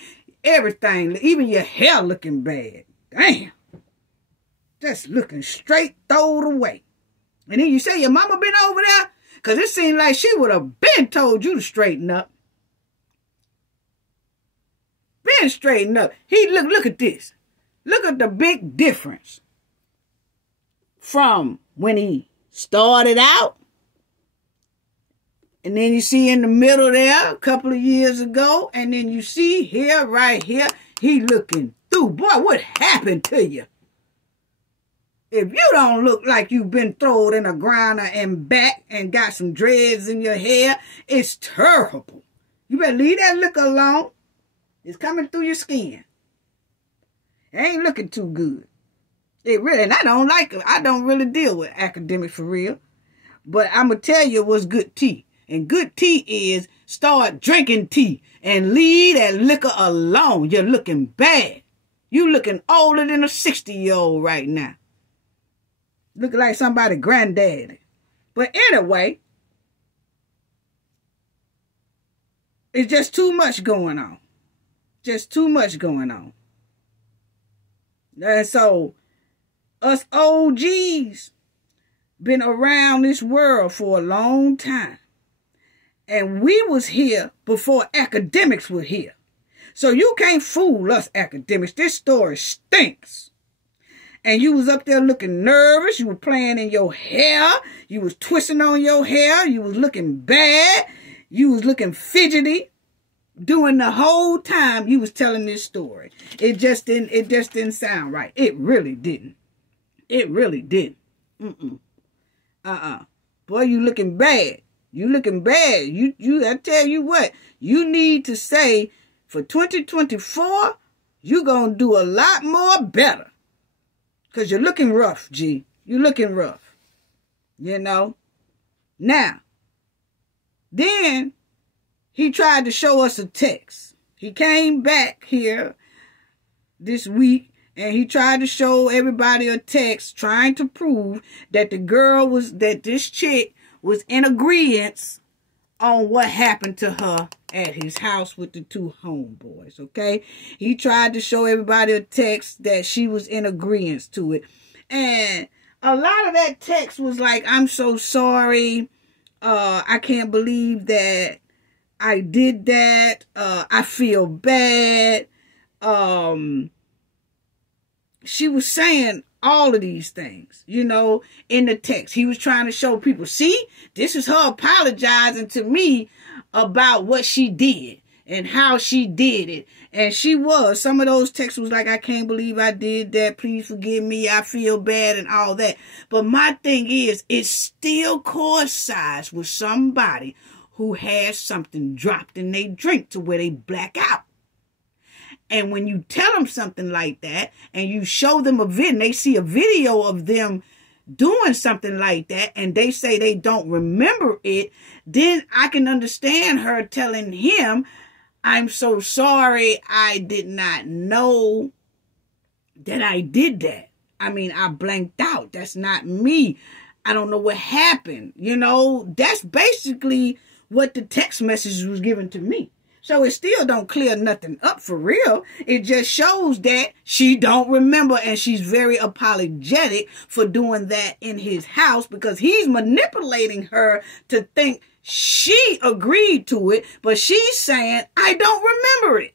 everything, even your hair looking bad. Damn. Just looking straight throwed away. And then you say your mama been over there? Because it seemed like she would have been told you to straighten up. Been straightened up. Look at this. Look at the big difference from when he started out. And then you see in the middle there a couple of years ago. And then you see here, right here, he looking through. Boy, what happened to you? If you don't look like you've been thrown in a grinder and back and got some dreads in your hair, it's terrible. You better leave that liquor alone. It's coming through your skin. It ain't looking too good. It really, and I don't like it. I don't really deal with Akademiks for real. But I'm going to tell you what's good tea. And good tea is start drinking tea and leave that liquor alone. You're looking bad. You looking older than a 60-year-old right now. Looking like somebody's granddaddy. But anyway, it's just too much going on. Just too much going on. And so, us OGs been around this world for a long time. And we was here before Akademiks were here. So you can't fool us, Akademiks. This story stinks. And you was up there looking nervous. You were playing in your hair. You was twisting on your hair. You was looking bad. You was looking fidgety. Doing the whole time you was telling this story. It just didn't sound right. It really didn't. It really didn't. Boy, you looking bad. You looking bad. I tell you what, you need to say for 2024, you gonna do a lot more better. Because you're looking rough, G. You're looking rough. You know? Now, then he tried to show us a text. He came back here this week and he tried to show everybody a text trying to prove that this chick was in agreement on what happened to her at his house with the two homeboys, okay? He tried to show everybody a text that she was in agreement to it. And a lot of that text was like, I'm so sorry. I can't believe that I did that. I feel bad. She was saying all of these things, you know, in the text. He was trying to show people, see, this is her apologizing to me about what she did and how she did it. And some of those texts was like, I can't believe I did that. Please forgive me. I feel bad and all that. But my thing is, it still coincides with somebody who has something dropped in their drink to where they black out. And when you tell them something like that and you show them a video, and they see a video of them doing something like that and they say they don't remember it, then I can understand her telling him, I'm so sorry, I did not know that I did that. I mean, I blanked out. That's not me. I don't know what happened. You know, that's basically what the text message was given to me. So it still don't clear nothing up for real. It just shows that she don't remember and she's very apologetic for doing that in his house because he's manipulating her to think she agreed to it, but she's saying, I don't remember it.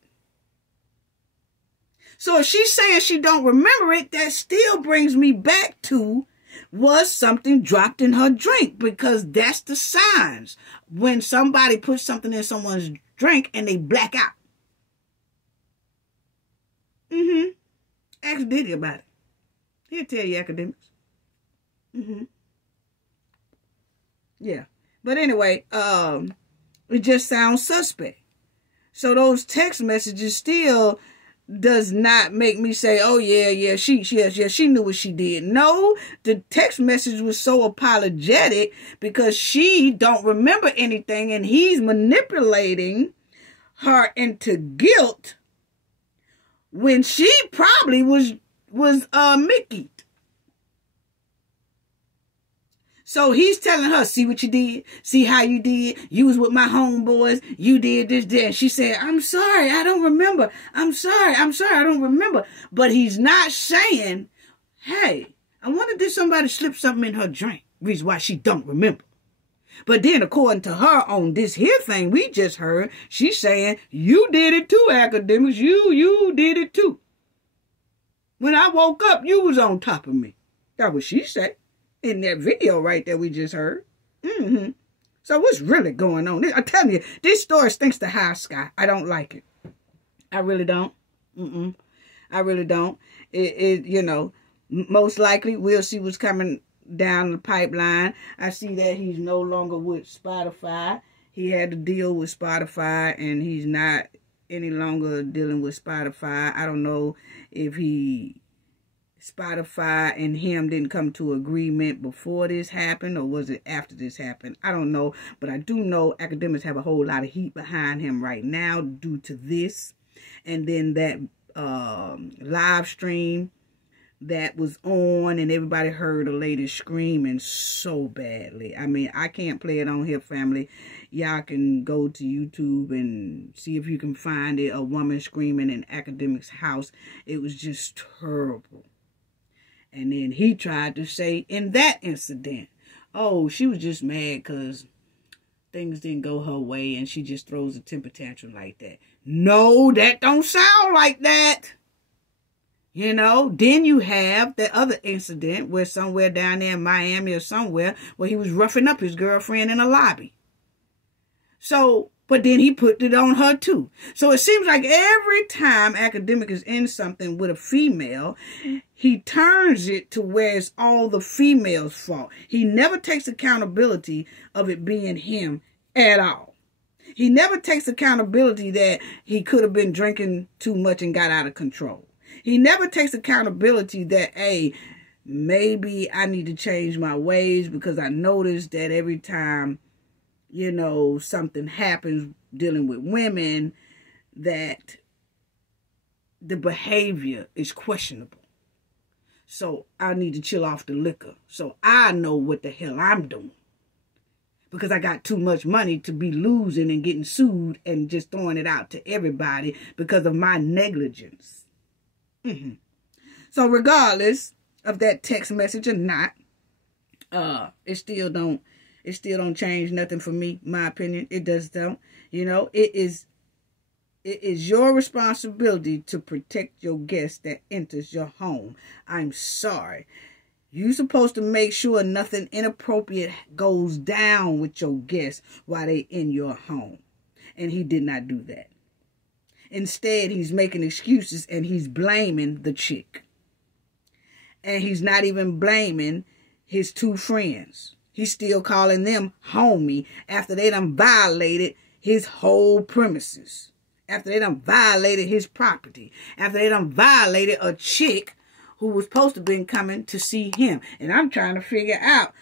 So if she's saying she don't remember it, that still brings me back to, was something dropped in her drink? Because that's the signs when somebody puts something in someone's drink and they black out. Ask Diddy about it. He'll tell you, Akademiks. Yeah. But anyway, it just sounds suspect. So those text messages still does not make me say, oh yeah, she knew what she did. No, the text message was so apologetic because she don't remember anything and he's manipulating her into guilt when she probably was Mickey. So he's telling her, see what you did? See how you did? You was with my homeboys. You did this, that. And she said, I'm sorry. I don't remember. I'm sorry. I don't remember. But he's not saying, hey, I wonder did somebody slip something in her drink? Reason why she don't remember. But then according to her on this here thing we just heard, she's saying, you did it too, Akademiks. You did it too. When I woke up, you was on top of me. That's what she said. In that video right there we just heard. So what's really going on? I'm telling you, this story stinks to high sky. I don't like it. I really don't. I really don't. It you know, most likely we'll see what's coming down the pipeline. I see that he's no longer with Spotify. He had to deal with Spotify and he's not any longer dealing with Spotify. I don't know if Spotify and him didn't come to agreement before this happened or was it after this happened? I don't know. But I do know Akademiks have a whole lot of heat behind him right now due to this. And then that live stream that was on and everybody heard a lady screaming so badly. I mean, I can't play it on here, family. Y'all can go to YouTube and see if you can find it. A woman screaming in Akademiks' house. It was just terrible. And then he tried to say in that incident, oh, she was just mad because things didn't go her way and she just throws a temper tantrum like that. No, that don't sound like that. You know, then you have the other incident where somewhere down there in Miami or somewhere where he was roughing up his girlfriend in a lobby. So, but then he put it on her too. So it seems like every time Akademiks is in something with a female, he turns it to where it's all the female's fault. He never takes accountability of it being him at all. He never takes accountability that he could have been drinking too much and got out of control. He never takes accountability that, hey, maybe I need to change my ways because I noticed that every time, you know, something happens dealing with women, that the behavior is questionable. So I need to chill off the liquor. So I know what the hell I'm doing. Because I got too much money to be losing and getting sued and just throwing it out to everybody because of my negligence. So regardless of that text message or not, it still don't change nothing for me, my opinion. It does don't. You know, it is your responsibility to protect your guest that enters your home. I'm sorry. You're supposed to make sure nothing inappropriate goes down with your guests while they in your home. And he did not do that. Instead, he's making excuses and he's blaming the chick. And he's not even blaming his two friends. He's still calling them homie after they done violated his whole premises. After they done violated his property. After they done violated a chick who was supposed to been coming to see him. And I'm trying to figure out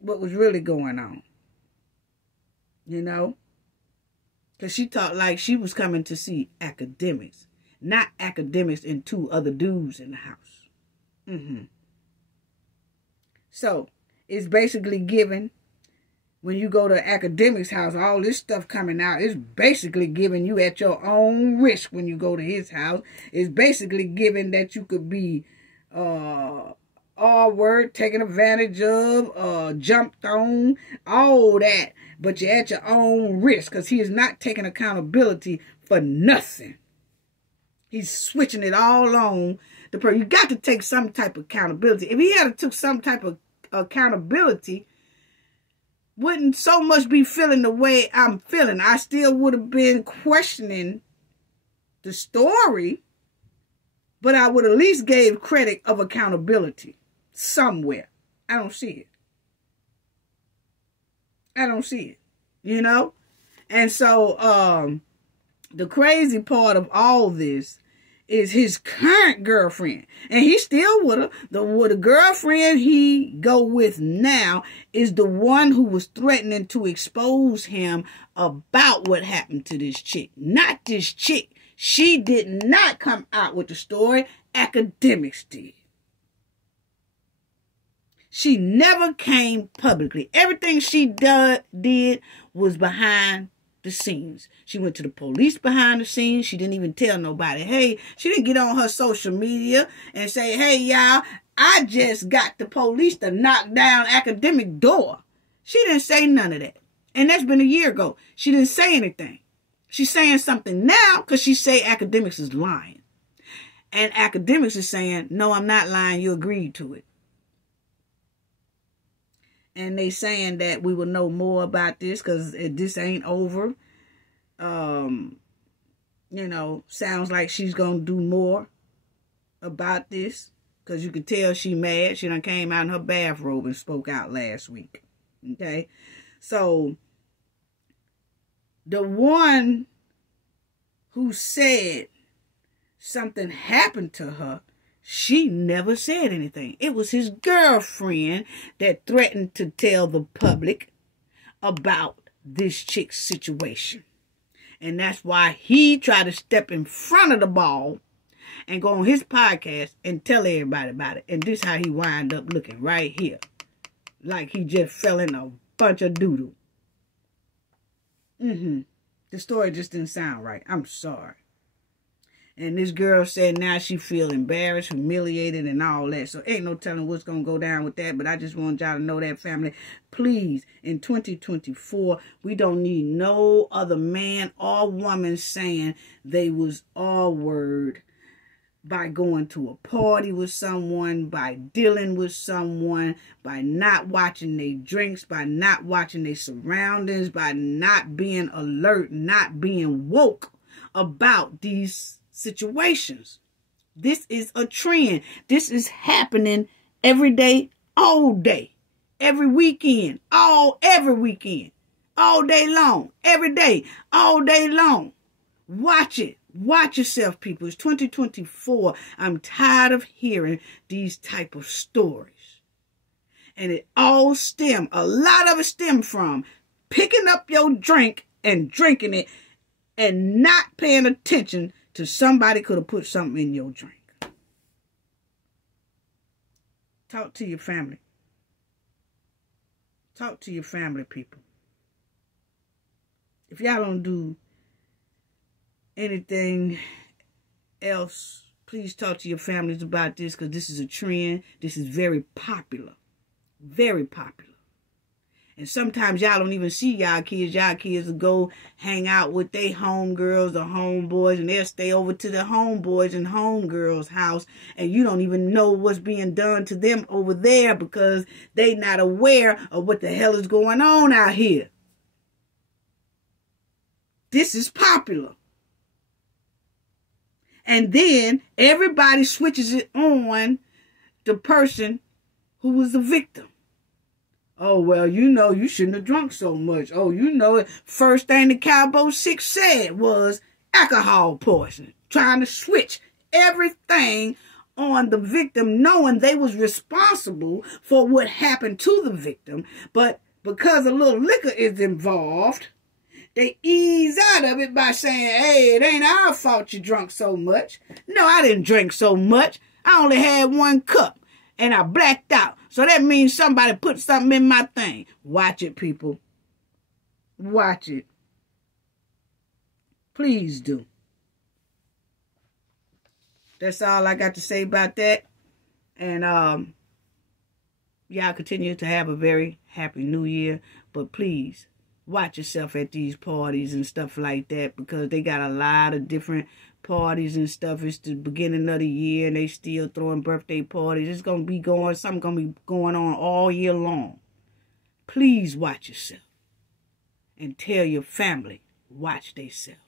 what was really going on. You know? Because she talked like she was coming to see Akademiks. Not Akademiks and 2 other dudes in the house. So, it's basically given, when you go to Akademiks' house, all this stuff coming out, it's basically giving you at your own risk when you go to his house. It's basically giving that you could be R-word, taken advantage of, jumped on, all that. But you're at your own risk because he is not taking accountability for nothing. He's switching it all on the person. You got to take some type of accountability. If he had took some type of accountability, wouldn't so much be feeling the way I'm feeling. I still would have been questioning the story, but I would at least gave credit of accountability somewhere. I don't see it. I don't see it, you know? And so, the crazy part of all this is his current girlfriend. And he's still with her. The girlfriend he go with now is the one who was threatening to expose him about what happened to this chick. Not this chick. She did not come out with the story. Akademiks did. She never came publicly. Everything she did was behind the scenes. She went to the police behind the scenes. She didn't even tell nobody. Hey, she didn't get on her social media and say, hey, y'all, I just got the police to knock down Akademiks' door. She didn't say none of that. And that's been a year ago. She didn't say anything. She's saying something now because she say Akademiks is lying. And Akademiks is saying, no, I'm not lying. You agreed to it. And they saying that we will know more about this because this ain't over. You know, sounds like she's going to do more about this. Because you can tell she mad. She done came out in her bathrobe and spoke out last week. Okay? So, the one who said something happened to her, she never said anything. It was his girlfriend that threatened to tell the public about this chick's situation. And that's why he tried to step in front of the ball and go on his podcast and tell everybody about it. And this is how he wind up looking right here. Like he just fell in a bunch of doodle. The story just didn't sound right. I'm sorry. And this girl said now she feel embarrassed, humiliated, and all that. So ain't no telling what's going to go down with that. But I just want y'all to know that, family. Please, in 2024, we don't need no other man or woman saying they was R-word by going to a party with someone, by dealing with someone, by not watching their drinks, by not watching their surroundings, by not being alert, not being woke about these situations. This is a trend. This is happening every day, all day, every weekend, every weekend, all day long, every day, all day long. Watch it. Watch yourself, people. It's 2024. I'm tired of hearing these type of stories. And it all a lot of it stem from picking up your drink and drinking it and not paying attention to somebody could have put something in your drink. Talk to your family. Talk to your family, people. If y'all don't do anything else, please talk to your families about this because this is a trend. This is very popular. Very popular. And sometimes y'all don't even see y'all kids. Y'all kids will go hang out with their homegirls or homeboys, and they'll stay over to the homeboys and homegirls' house, and you don't even know what's being done to them over there because they not aware of what the hell is going on out here. This is popular. And then everybody switches it on the person who was the victim. Oh, well, you know, you shouldn't have drunk so much. Oh, you know, first thing the Cowboy 6 said was alcohol poisoning. Trying to switch everything on the victim, knowing they was responsible for what happened to the victim. But because a little liquor is involved, they ease out of it by saying, hey, it ain't our fault you drunk so much. No, I didn't drink so much. I only had 1 cup and I blacked out. So that means somebody put something in my thing. Watch it, people. Watch it. Please do. That's all I got to say about that. And y'all continue to have a very happy new year. But please, watch yourself at these parties and stuff like that, because they got a lot of different parties and stuff. It's the beginning of the year and they still throwing birthday parties. It's going to be something going to be going on all year long. Please watch yourself and tell your family, watch themselves.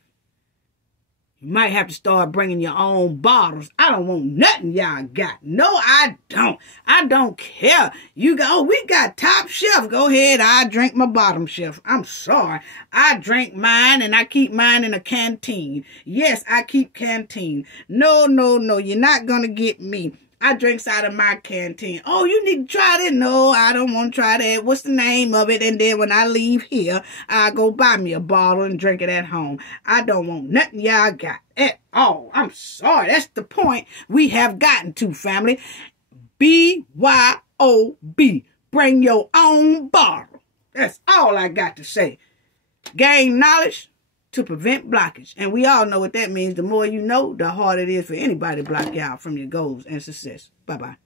You might have to start bringing your own bottles. I don't want nothing y'all got. No, I don't. I don't care. You go, oh, we got top shelf. Go ahead. I drink my bottom shelf. I'm sorry. I drink mine and I keep mine in a canteen. Yes, I keep canteen. No, no, no. You're not going to get me. I drinks out of my canteen. Oh, you need to try that? No, I don't want to try that. What's the name of it? And then when I leave here, I go buy me a bottle and drink it at home. I don't want nothing y'all got at all. I'm sorry. That's the point we have gotten to, family. BYOB. Bring your own bottle. That's all I got to say. Gain knowledge to prevent blockage. And we all know what that means. The more you know, the harder it is for anybody to block you out from your goals and success. Bye-bye.